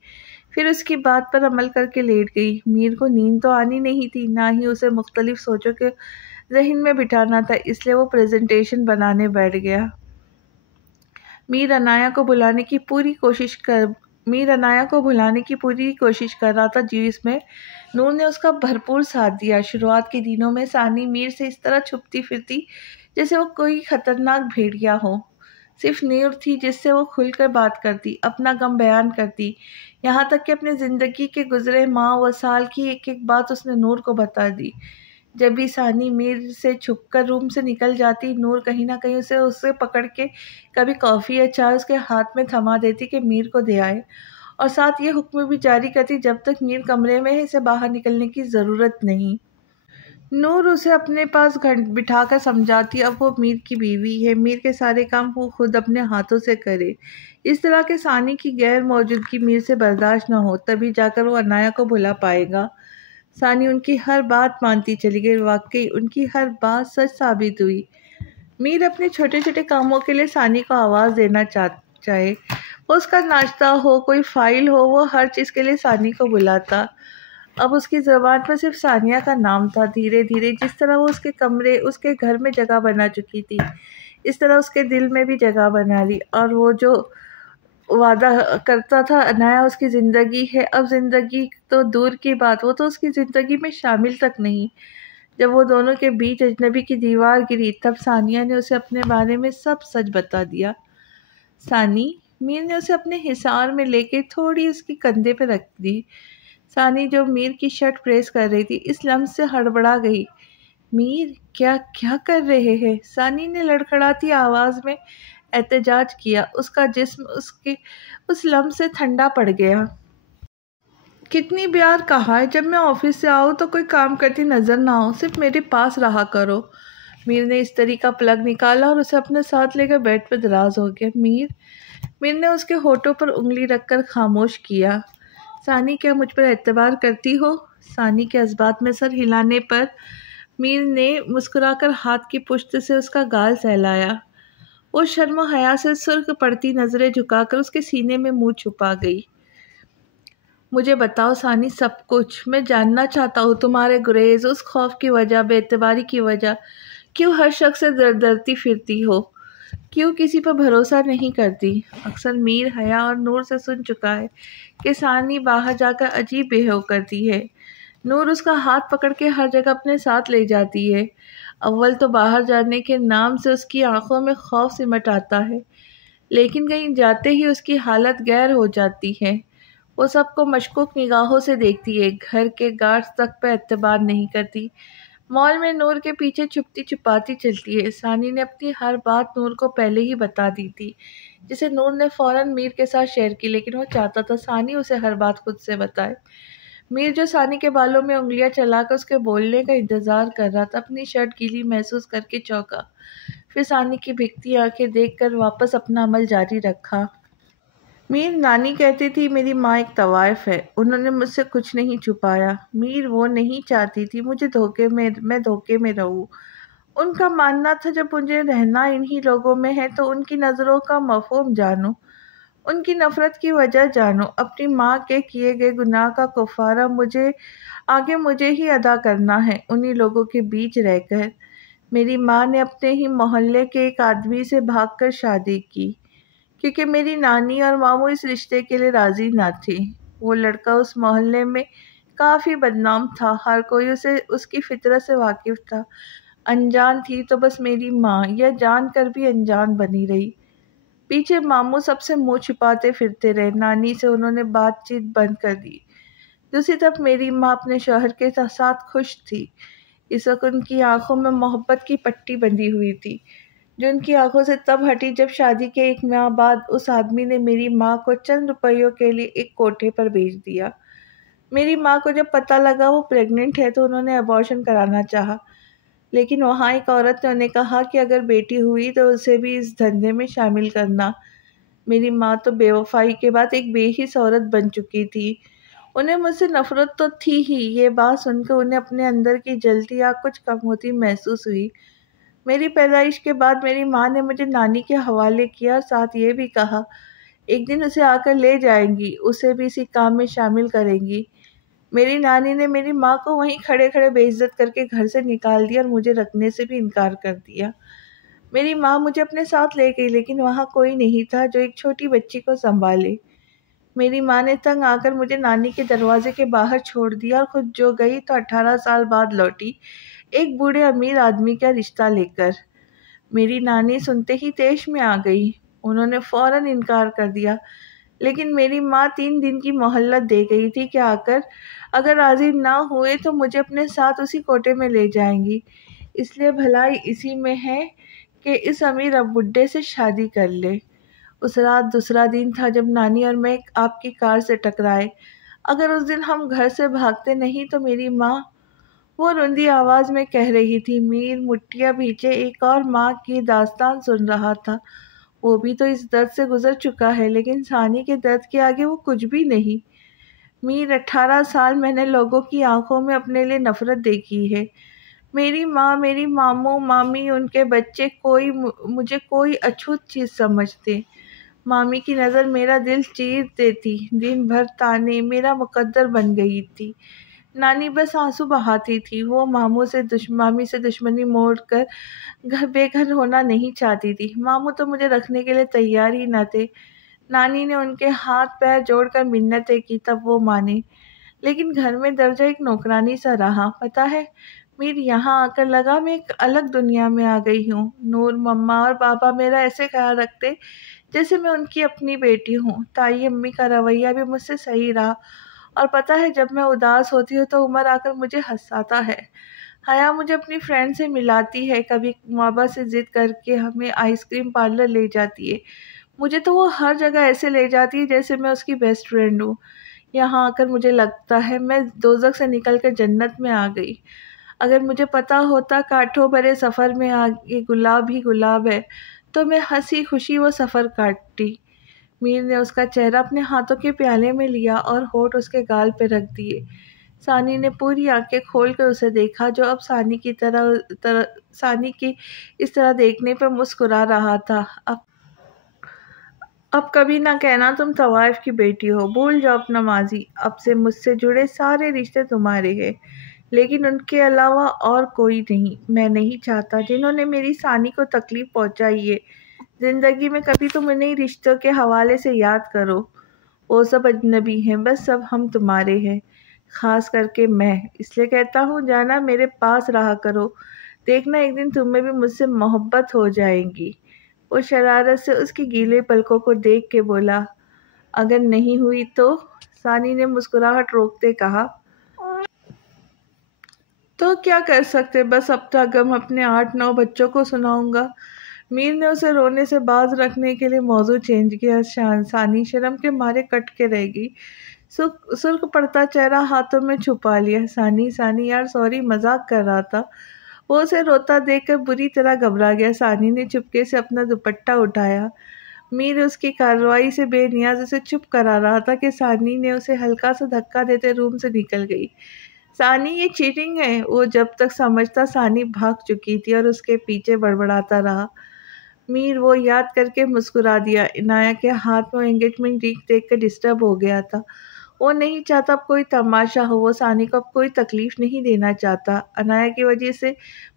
پھر اس کی بات پر عمل کر کے لیٹ گئی۔ میر کو نیند تو آنی نہیں تھی، نہ ہی اسے مختلف سوچوں کے ذہن میں بٹھانا تھا، اس لیے وہ پریزنٹیشن بنانے بیٹھ گیا۔ میر عنایہ کو بھلانے کی پوری کوشش کر رہا تھا جس میں نور نے اس کا بھرپور ساتھ دیا۔ شروعات کے دنوں میں ثانی میر سے اس طرح چھپتی پھرتی جیسے وہ کوئی خطرناک بھیڑیا ہو۔ صرف نور تھی جس سے وہ کھل کر بات کرتی، اپنا غم بیان کرتی، یہاں تک کہ اپنے زندگی کے گزرے ماہ و سال کی ایک ایک بات اس نے نور کو بتا دی۔ جب بھی ثانی میر سے چھپ کر روم سے نکل جاتی، نور کہیں نہ کہیں اسے پکڑ کے کبھی کافی یا چائے اس کے ہاتھ میں تھما دیتی کہ میر کو دے آئے، اور ساتھ یہ حکم بھی جاری کرتی جب تک میر کمرے میں ہے اسے باہر نکلنے کی ضرورت نہیں۔ نور اسے اپنے پاس بٹھا کر سمجھاتی اب وہ میر کی بیوی ہے، میر کے سارے کام وہ خود اپنے ہاتھوں سے کرے، اس طرح کہ ثانی کی غیر موجودگی میر سے برداشت نہ ہو، تبھی جا کر وہ عنایہ کو بھلا پائے گا۔ ثانی ان کی ہر بات مانتی چلی گئی، واقعی ان کی ہر بات سچ ثابت ہوئی۔ میر اپنے چھوٹے چھوٹے کاموں کے لیے ثانی کو آواز دینا چاہے، وہ اس کا ناشتہ ہو، کوئی فائل ہو، وہ ہر چیز کے لیے ثانی کو بلاتا۔ اب اس کی زبان پر صرف ثانیہ کا نام تھا۔ دھیرے دھیرے جس طرح وہ اس کے کمرے، اس کے گھر میں جگہ بنا چکی تھی، اس طرح اس کے دل میں بھی جگہ بنا لی، اور وہ جو وعدہ کرتا تھا عنایہ اس کی زندگی ہے، اب زندگی تو دور کی بات، وہ تو اس کی زندگی میں شامل تک نہیں۔ جب وہ دونوں کے بیچ اجنبی کی دیوار گری، تب ثانیہ نے اسے اپنے بارے میں سب سچ بتا دیا۔ ثانی، میر نے اسے اپنے حصار میں لے کے تھوڑی اس کی کندھے پہ رکھ دی۔ ثانی جو میر کی شرٹ پریس کر رہی تھی، اس لمس سے ہڑبڑا گئی۔ میر، کیا کر رہے ہیں؟ ثانی نے لڑکھڑاتی آواز میں احتجاج کیا۔ اس کا جسم اس لمس سے ٹھنڈا پڑ گیا۔ کتنی بار کہا ہے جب میں آفس سے آؤں تو کوئی کام کرتی نظر نہ آؤ، صرف میرے پاس رہا کرو۔ میر نے استری کا پلگ نکالا اور اسے اپنے ساتھ لے کر بیڈ پہ دراز ہو گیا۔ میر نے اس کے ہونٹوں پر انگلی رکھ کر خاموش کیا۔ ثانی، کیا مجھ پر اعتبار کرتی ہو؟ ثانی کے جذبات میں سر ہلانے پر میر نے مسکرا کر ہاتھ کی پشت سے اس کا گال سہلایا۔ وہ شرم و حیا سے سرخ پڑتی نظریں جھکا کر اس کے سینے میں منہ چھپا گئی۔ مجھے بتاؤ ثانی، سب کچھ میں جاننا چاہتا ہوں، تمہارے گریز، اس خوف کی وجہ، بے اعتباری کی وجہ، کیوں ہر شخص سے ڈرتی پھرتی ہو، کیوں کسی پر بھروسہ نہیں کرتی؟ اکثر میر حیا اور نور سے سن چکا ہے کہ ثانی باہر جا کر عجیب بیہیو کرتی ہے۔ نور اس کا ہاتھ پکڑ کے ہر جگہ اپنے ساتھ لے جاتی ہے۔ اول تو باہر جانے کے نام سے اس کی آنکھوں میں خوف سمٹ آتا ہے، لیکن کہیں جاتے ہی اس کی حالت غیر ہو جاتی ہے۔ وہ سب کو مشکوک نگاہوں سے دیکھتی ہے، گھر کے گارڈز تک پہ اعتبار نہیں کرتی، مال میں نور کے پیچھے چھپتی چھپاتی چلتی ہے۔ ثانی نے اپنی ہر بات نور کو پہلے ہی بتا دی تھی، جسے نور نے فوراً میر کے ساتھ شیئر کی، لیکن وہ چاہتا تھا ثانی اسے ہر بات خود سے بتائے۔ میر جو ثانی کے بالوں میں انگلیاں چلا کر اس کے بولنے کا انتظار کر رہا تھا، اپنی شرٹ گیلی محسوس کر کے چونکا، پھر ثانی کی بھیگتی آنکھیں دیکھ کر واپس اپنا عمل جاری رکھا۔ میر، نانی کہتی تھی میری ماں ایک طوائف ہے، انہوں نے مجھ سے کچھ نہیں چھپایا۔ میر، وہ نہیں چاہتی تھی میں دھوکے میں رہوں۔ ان کا ماننا تھا جب مجھے رہنا انہی لوگوں میں ہے تو ان کی نظروں کا مفہوم جانو، ان کی نفرت کی وجہ جانو، اپنی ماں کے کیے گئے گناہ کا کفارہ مجھے ہی ادا کرنا ہے، انہی لوگوں کے بیچ رہ کر۔ میری ماں نے اپنے ہی محلے کے ایک آدمی سے بھاگ کر شادی کی، کیونکہ میری نانی اور ماموں اس رشتے کے لیے راضی نہ تھی۔ وہ لڑکا اس محلے میں کافی بدنام تھا، ہر کوئی اس کی فطرت سے واقف تھا۔ انجان تھی تو بس میری ماں، یا جان کر بھی انجان بنی رہی۔ پیچھے ماموں سب سے منہ چھپاتے پھرتے رہے، نانی سے انہوں نے بات چیت بند کر دی۔ دوسری طرف میری ماں اپنے شوہر کے ساتھ خوش تھی، اس وقت ان کی آنکھوں میں محبت کی پٹی بندھی ہوئی تھی، جو ان کی آنکھوں سے تب ہٹی جب شادی کے 1 ماہ بعد اس آدمی نے میری ماں کو چند روپیوں کے لیے ایک کوٹھے پر بھیج دیا۔ میری ماں کو جب پتہ لگا وہ پریگننٹ ہے تو انہوں نے ابارشن کرانا چاہا، لیکن وہاں ایک عورت نے انہیں کہا کہ اگر بیٹی ہوئی تو اسے بھی اس دھندے میں شامل کرنا۔ میری ماں تو بے وفائی کے بعد ایک بے حس عورت بن چکی تھی، انہیں مجھ سے نفرت تو تھی ہی۔ یہ بات سن کر انہیں اپنے اندر کی جلتی آگ کچھ کم ہوتی محسوس ہوئی۔ میری پیدائش کے بعد میری ماں نے مجھے نانی کے حوالے کیا اور ساتھ یہ بھی کہا ایک دن اسے آ کر لے جائیں گی، اسے بھی اسی کام میں شامل کریں گی۔ میری نانی نے میری ماں کو وہیں کھڑے کھڑے بے عزت کر کے گھر سے نکال دیا اور مجھے رکھنے سے بھی انکار کر دیا۔ میری ماں مجھے اپنے ساتھ لے گئی، لیکن وہاں کوئی نہیں تھا جو ایک چھوٹی بچی کو سنبھالے۔ میری ماں نے تنگ آ کر مجھے نانی کے دروازے کے باہر چھوڑ دیا اور خود جو گئی تو 18 سال بعد لوٹی، ایک بوڑھے امیر آدمی کا رشتہ لے کر۔ میری نانی سنتے ہی طیش میں آ گئی۔ انہوں نے فوراً انکار کر دیا، لیکن میری ماں 3 دن کی مہلت دے گئی تھی کہ اگر راضی نہ ہوئے تو مجھے اپنے ساتھ اسی کوٹے میں لے جائیں گی، اس لیے بھلائی اسی میں ہے کہ اس امیر بڈھے سے شادی کر لے۔ اس رات دوسرا دن تھا جب نانی اور میں آپ کی کار سے ٹکرائے۔ اگر اس دن ہم گھر سے بھاگتے نہیں تو میری ماں، وہ رندی آواز میں کہہ رہی تھی۔ میر مٹھیاں بھیجے ایک اور ماں کی داستان سن رہا تھا۔ وہ بھی تو اس درد سے گزر چکا ہے، لیکن ثانی کے درد کے آگے وہ کچھ بھی نہیں۔ میر 18 سال میں نے لوگوں کی آنکھوں میں اپنے لیے نفرت دیکھی ہے۔ میری ماں، میری ماموں، مامی، ان کے بچے مجھے کوئی اچھوت چیز سمجھتے۔ مامی کی نظر میرا دل چیر دیتی، دن بھر تانے، میرا مقدر بن گئی تھی۔ نانی بس آنسو بہاتی تھی۔ وہ مامی سے دشمنی موڑ کر بے گھر ہونا نہیں چاہتی تھی۔ ماموں تو مجھے رکھنے کے لیے تیار ہی نہ تھے۔ نانی نے ان کے ہاتھ پیر جوڑ کر منتیں کی تب وہ مانے، لیکن گھر میں درجہ ایک نوکرانی سا رہا۔ پتہ ہے میر، یہاں آ کر لگا میں ایک الگ دنیا میں آ گئی ہوں۔ نور، مما اور پاپا میرا ایسے خیال رکھتے جیسے میں ان کی اپنی بیٹی ہوں۔ تائی امی کا رویہ بھی مجھ سے صحیح رہا، اور پتہ ہے جب میں اداس ہوتی ہوں تو عمر آ کر مجھے ہنساتا ہے۔ حیا مجھے اپنی فرینڈ سے ملاتی ہے، کبھی بابا سے ضد کر کے ہمیں آئس کریم پارلر لے جاتی ہے۔ مجھے تو وہ ہر جگہ ایسے لے جاتی ہے جیسے میں اس کی بیسٹ فرینڈ ہوں۔ یہاں آ کر مجھے لگتا ہے میں دوزخ سے نکل کر جنت میں آ گئی۔ اگر مجھے پتا ہوتا کانٹوں بھرے سفر میں آگے گلاب ہی گلاب ہے تو میں ہنسی خوشی وہ سفر کاٹتی۔ میر نے اس کا چہرہ اپنے ہاتھوں کے پیالے میں لیا اور ہونٹ اس کے گال پہ رکھ دیے۔ ثانی نے پوری آنکھیں کھول کر اسے دیکھا، جو اب ثانی کی اس طرح دیکھنے پہ مسکرا رہا تھا۔ اب کبھی نہ کہنا تم طوائف کی بیٹی ہو، بھول جاؤ اپنا ماضی۔ اب سے مجھ سے جڑے سارے رشتے تمہارے ہیں، لیکن ان کے علاوہ اور کوئی نہیں۔ میں نہیں چاہتا جنہوں نے میری ثانی کو تکلیف پہنچائی ہے، زندگی میں کبھی تم انہیں رشتوں کے حوالے سے یاد کرو۔ وہ سب اجنبی ہیں، بس اب ہم تمہارے ہیں، خاص کر کے میں۔ اس لیے کہتا ہوں جانا میرے پاس رہا کرو، دیکھنا ایک دن تمہیں بھی مجھ سے محبت ہو جائے گی۔ وہ شرارت سے اس کی گیلے پلکوں کو دیکھ کے بولا، اگر نہیں ہوئی تو؟ ثانی نے مسکراہٹ روکتے کہا، تو کیا کر سکتے، بس اب تک غم اپنے 8-9 بچوں کو سناؤں گا۔ میر نے اسے رونے سے باز رکھنے کے لیے موضوع چینج کیا۔ ثانی شرم کے مارے کٹ کے رہ گئی، سرخ پڑتا چہرہ ہاتھوں میں چھپا لیا۔ ثانی یار سوری، مذاق کر رہا تھا۔ وہ اسے روتا دیکھ کر بری طرح گھبرا گیا۔ ثانی نے چپکے سے اپنا دوپٹہ اٹھایا۔ میر اس کی کارروائی سے بے نیاز اسے چپ کرا رہا تھا کہ ثانی نے اسے ہلکا سا دھکا دیتے روم سے نکل گئی۔ ثانی، یہ چیٹنگ ہے۔ وہ جب تک سمجھتا ثانی بھاگ چکی تھی اور اس کے پیچھے بڑبڑاتا رہا۔ میر وہ یاد کر کے مسکرا دیا۔ عنایہ کے ہاتھ میں انگیجمنٹ رنگ دیکھ کر ڈسٹرب ہو گیا تھا۔ وہ نہیں چاہتا اب کوئی تماشا ہو، وہ ثانی کو اب کوئی تکلیف نہیں دینا چاہتا۔ عنایہ کی وجہ سے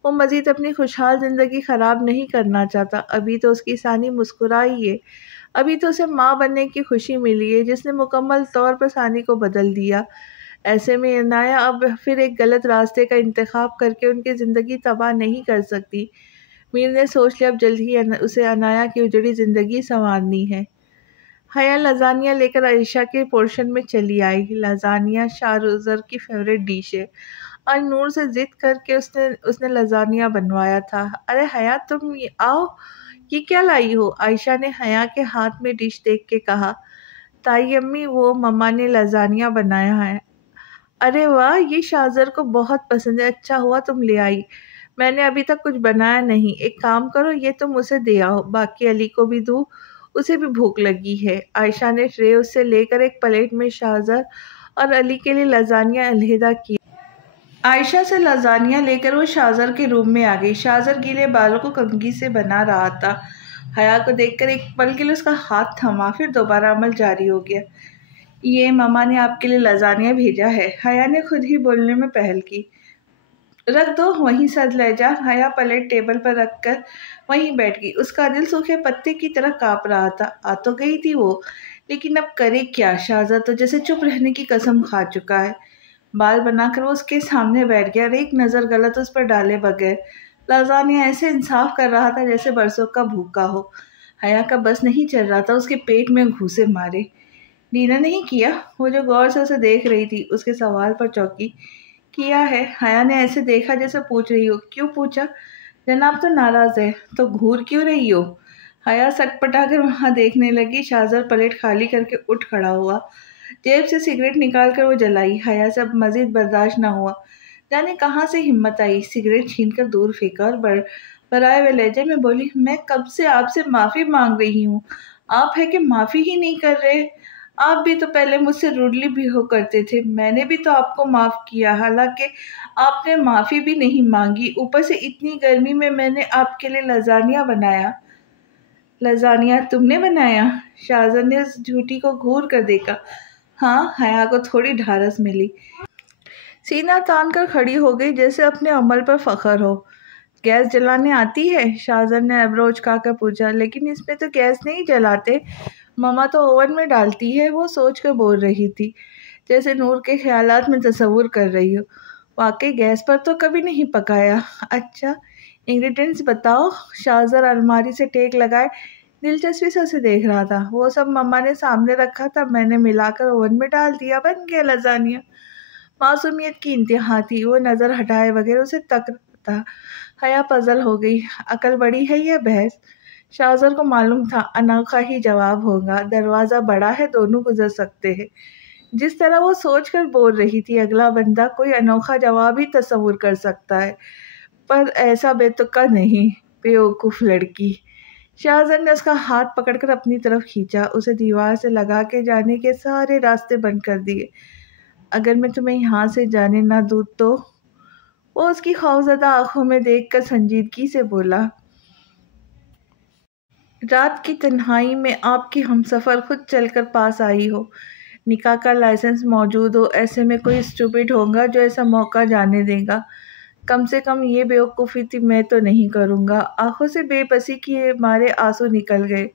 وہ مزید اپنی خوشحال زندگی خراب نہیں کرنا چاہتا۔ ابھی تو اس کی ثانی مسکرائی ہے، ابھی تو اسے ماں بننے کی خوشی ملی ہے جس نے مکمل طور پر ثانی کو بدل دیا۔ ایسے میں عنایہ اب پھر ایک غلط راستے کا انتخاب کر کے ان کی زندگی تباہ نہیں کر سکتی۔ میر نے سوچ لیا اب جلد ہی اسے عنایہ کی اجڑی زندگی سنوارنی ہے۔ حیا لازانیہ لے کر عائشہ کے پورشن میں چلی آئی۔ لازانیہ شاہرزر کی فیوریٹ ڈش ہے۔ آج نور سے ضد کر کے اس نے لازانیہ بنوایا تھا۔ ارے حیا تم آؤ، یہ کیا لائی ہو؟ عائشہ نے حیا کے ہاتھ میں ڈش دیکھ کے کہا۔ تائی امی، وہ مما نے لازانیہ بنایا ہے۔ ارے واہ، یہ شاہزر کو بہت پسند ہے، اچھا ہوا تم لے آئی، میں نے ابھی تک کچھ بنایا نہیں۔ ایک کام کرو، یہ تم اسے دے آؤ، باقی علی کو بھی دوں، اسے بھی بھوک لگی ہے۔ عائشہ نے ٹرے اس سے لے کر ایک پلیٹ میں شاہزر اور علی کے لیے لازانیہ علیحدہ کیا۔ عائشہ سے لازانیہ لے کر وہ شاہزر کے روم میں آ گئی۔ شاہزر گیلے بالوں کو کنگھی سے بنا رہا تھا۔ حیا کو دیکھ کر ایک پل کے لیے اس کا ہاتھ تھما، پھر دوبارہ عمل جاری ہو گیا۔ یہ مما نے آپ کے لیے لازانیہ بھیجا ہے۔ حیا نے خود ہی بولنے میں پہل کی۔ رکھ دو وہیں سد لے جا۔ حیا پلیٹ ٹیبل پر رکھ کر وہیں بیٹھ گئی۔ اس کا دل سوکھے پتے کی طرح کانپ رہا تھا۔ آ تو گئی تھی وہ، لیکن اب کرے کیا؟ شاہزر تو جیسے چپ رہنے کی قسم کھا چکا ہے۔ بال بنا کر وہ اس کے سامنے بیٹھ گیا اور ایک نظر غلط اس پر ڈالے بغیر لازانیہ ایسے انصاف کر رہا تھا جیسے برسوں کا بھوکا ہو۔ حیا کا بس نہیں چل رہا تھا اس کے پیٹ میں گھوسے مارے۔ ڈنر نہیں کیا؟ وہ جو غور سے اسے دیکھ رہی تھی اس کے سوال پر چونکی۔ کیا ہے؟ حیا نے ایسے دیکھا جیسے پوچھ رہی ہو۔ کیوں پوچھا؟ جناب تو ناراض ہے تو گھور کیوں رہی ہو؟ حیا سٹ پٹا کر وہاں دیکھنے لگی۔ شاہزر پلیٹ خالی کر کے اٹھ کھڑا ہوا، جیب سے سگریٹ نکال کر وہ جلائی۔ حیا سے اب مزید برداشت نہ ہوا، جانے کہاں سے ہمت آئی، سگریٹ چھین کر دور پھینکا اور برائے ہوئے لہجے میں بولی، میں کب سے آپ سے معافی مانگ رہی ہوں، آپ ہے کہ معافی ہی نہیں کر رہے۔ آپ بھی تو پہلے مجھ سے روڈلی بھی ہو کرتے تھے، میں نے بھی تو آپ کو معاف کیا، حالانکہ آپ نے معافی بھی نہیں مانگی۔ اوپر سے اتنی گرمی میں نے آپ کے لیے لازانیہ بنایا۔ لازانیہ تم نے بنایا؟ شاہزر نے اس جھوٹی کو گھور کر دیکھا۔ ہاں۔ حیا کو تھوڑی ڈھارس ملی، سینہ تان کر کھڑی ہو گئی جیسے اپنے عمل پر فخر ہو۔ گیس جلانے آتی ہے؟ شاہزر نے ایبرو اچکا کر پوچھا۔ لیکن اس میں تو گیس نہیں جلاتے، ماما تو اوون میں ڈالتی ہے، وہ سوچ کر بول رہی تھی جیسے نور کے خیالات میں تصور کر رہی ہو۔ واقعی گیس پر تو کبھی نہیں پکایا۔ اچھا، انگریڈینٹس بتاؤ۔ شاہزر الماری سے ٹیک لگائے دلچسپی سے اسے دیکھ رہا تھا۔ وہ سب مما نے سامنے رکھا تھا، میں نے ملا کر اوون میں ڈال دیا، بن گیا لازانیہ۔ معصومیت کی انتہا تھی، وہ نظر ہٹائے بغیر اسے تک تھا۔ حیا پزل ہو گئی، عقل بڑی ہے یا بحث؟ شاہزر کو معلوم تھا انوکھا ہی جواب ہوگا، دروازہ بڑا ہے، دونوں گزر سکتے ہیں۔ جس طرح وہ سوچ کر بول رہی تھی، اگلا بندہ کوئی انوکھا جواب ہی تصور کر سکتا ہے، پر ایسا بے تکا نہیں۔ بیوقوف لڑکی۔ شاہزر نے اس کا ہاتھ پکڑ کر اپنی طرف کھینچا، اسے دیوار سے لگا کے جانے کے سارے راستے بند کر دیے۔ اگر میں تمہیں یہاں سے جانے نہ دوں تو؟ وہ اس کی خوفزدہ آنکھوں میں دیکھ کر سنجیدگی سے بولا، رات کی تنہائی میں آپ کی ہمسفر خود چل کر پاس آئی ہو، نکاح کا لائسنس موجود ہو، ایسے میں کوئی اسٹوپڈ ہوگا جو ایسا موقع جانے دے گا۔ کم سے کم یہ بیوقوفی تھی میں تو نہیں کروں گا۔ آنکھوں سے بے بسی کے مارے آنسو نکل گئے۔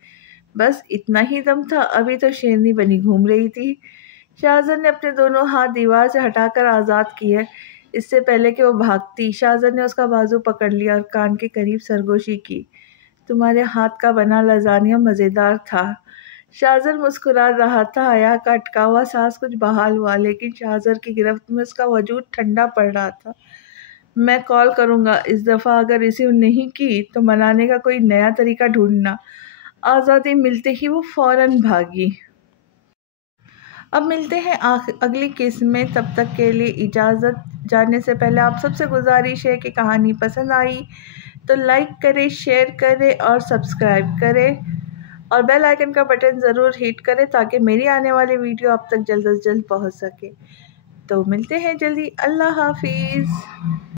بس اتنا ہی دم تھا؟ ابھی تو شیرنی بنی گھوم رہی تھی۔ شاہزر نے اپنے دونوں ہاتھ دیوار سے ہٹا کر آزاد کیے، اس سے پہلے کہ وہ بھاگتی۔ شاہزر نے اس کا بازو پکڑ لیا اور کان کے قریب سرگوشی کی، تمہارے ہاتھ کا بنا لازانیہ مزیدار تھا۔ شاہزر مسکرا رہا تھا، حیا کا اٹکا ہوا سانس کچھ بحال ہوا، لیکن شاہزر کی گرفت میں اس کا وجود ٹھنڈا پڑ رہا تھا۔ میں کال کروں گا، اس دفعہ اگر ریسیو نہیں کی تو منانے کا کوئی نیا طریقہ ڈھونڈنا۔ آزادی ملتے ہی وہ فوراً بھاگی۔ اب ملتے ہیں اگلی قسط میں، تب تک کے لیے اجازت۔ جانے سے پہلے آپ سب سے گزارش ہے کہ کہانی پسند آئی تو لائک کرے، شیئر کرے اور سبسکرائب کرے، اور بیل آئیکن کا بٹن ضرور ہٹ کرے تاکہ میری آنے والی ویڈیو آپ تک جلد از جلد پہنچ سکے۔ تو ملتے ہیں جلدی، اللہ حافظ۔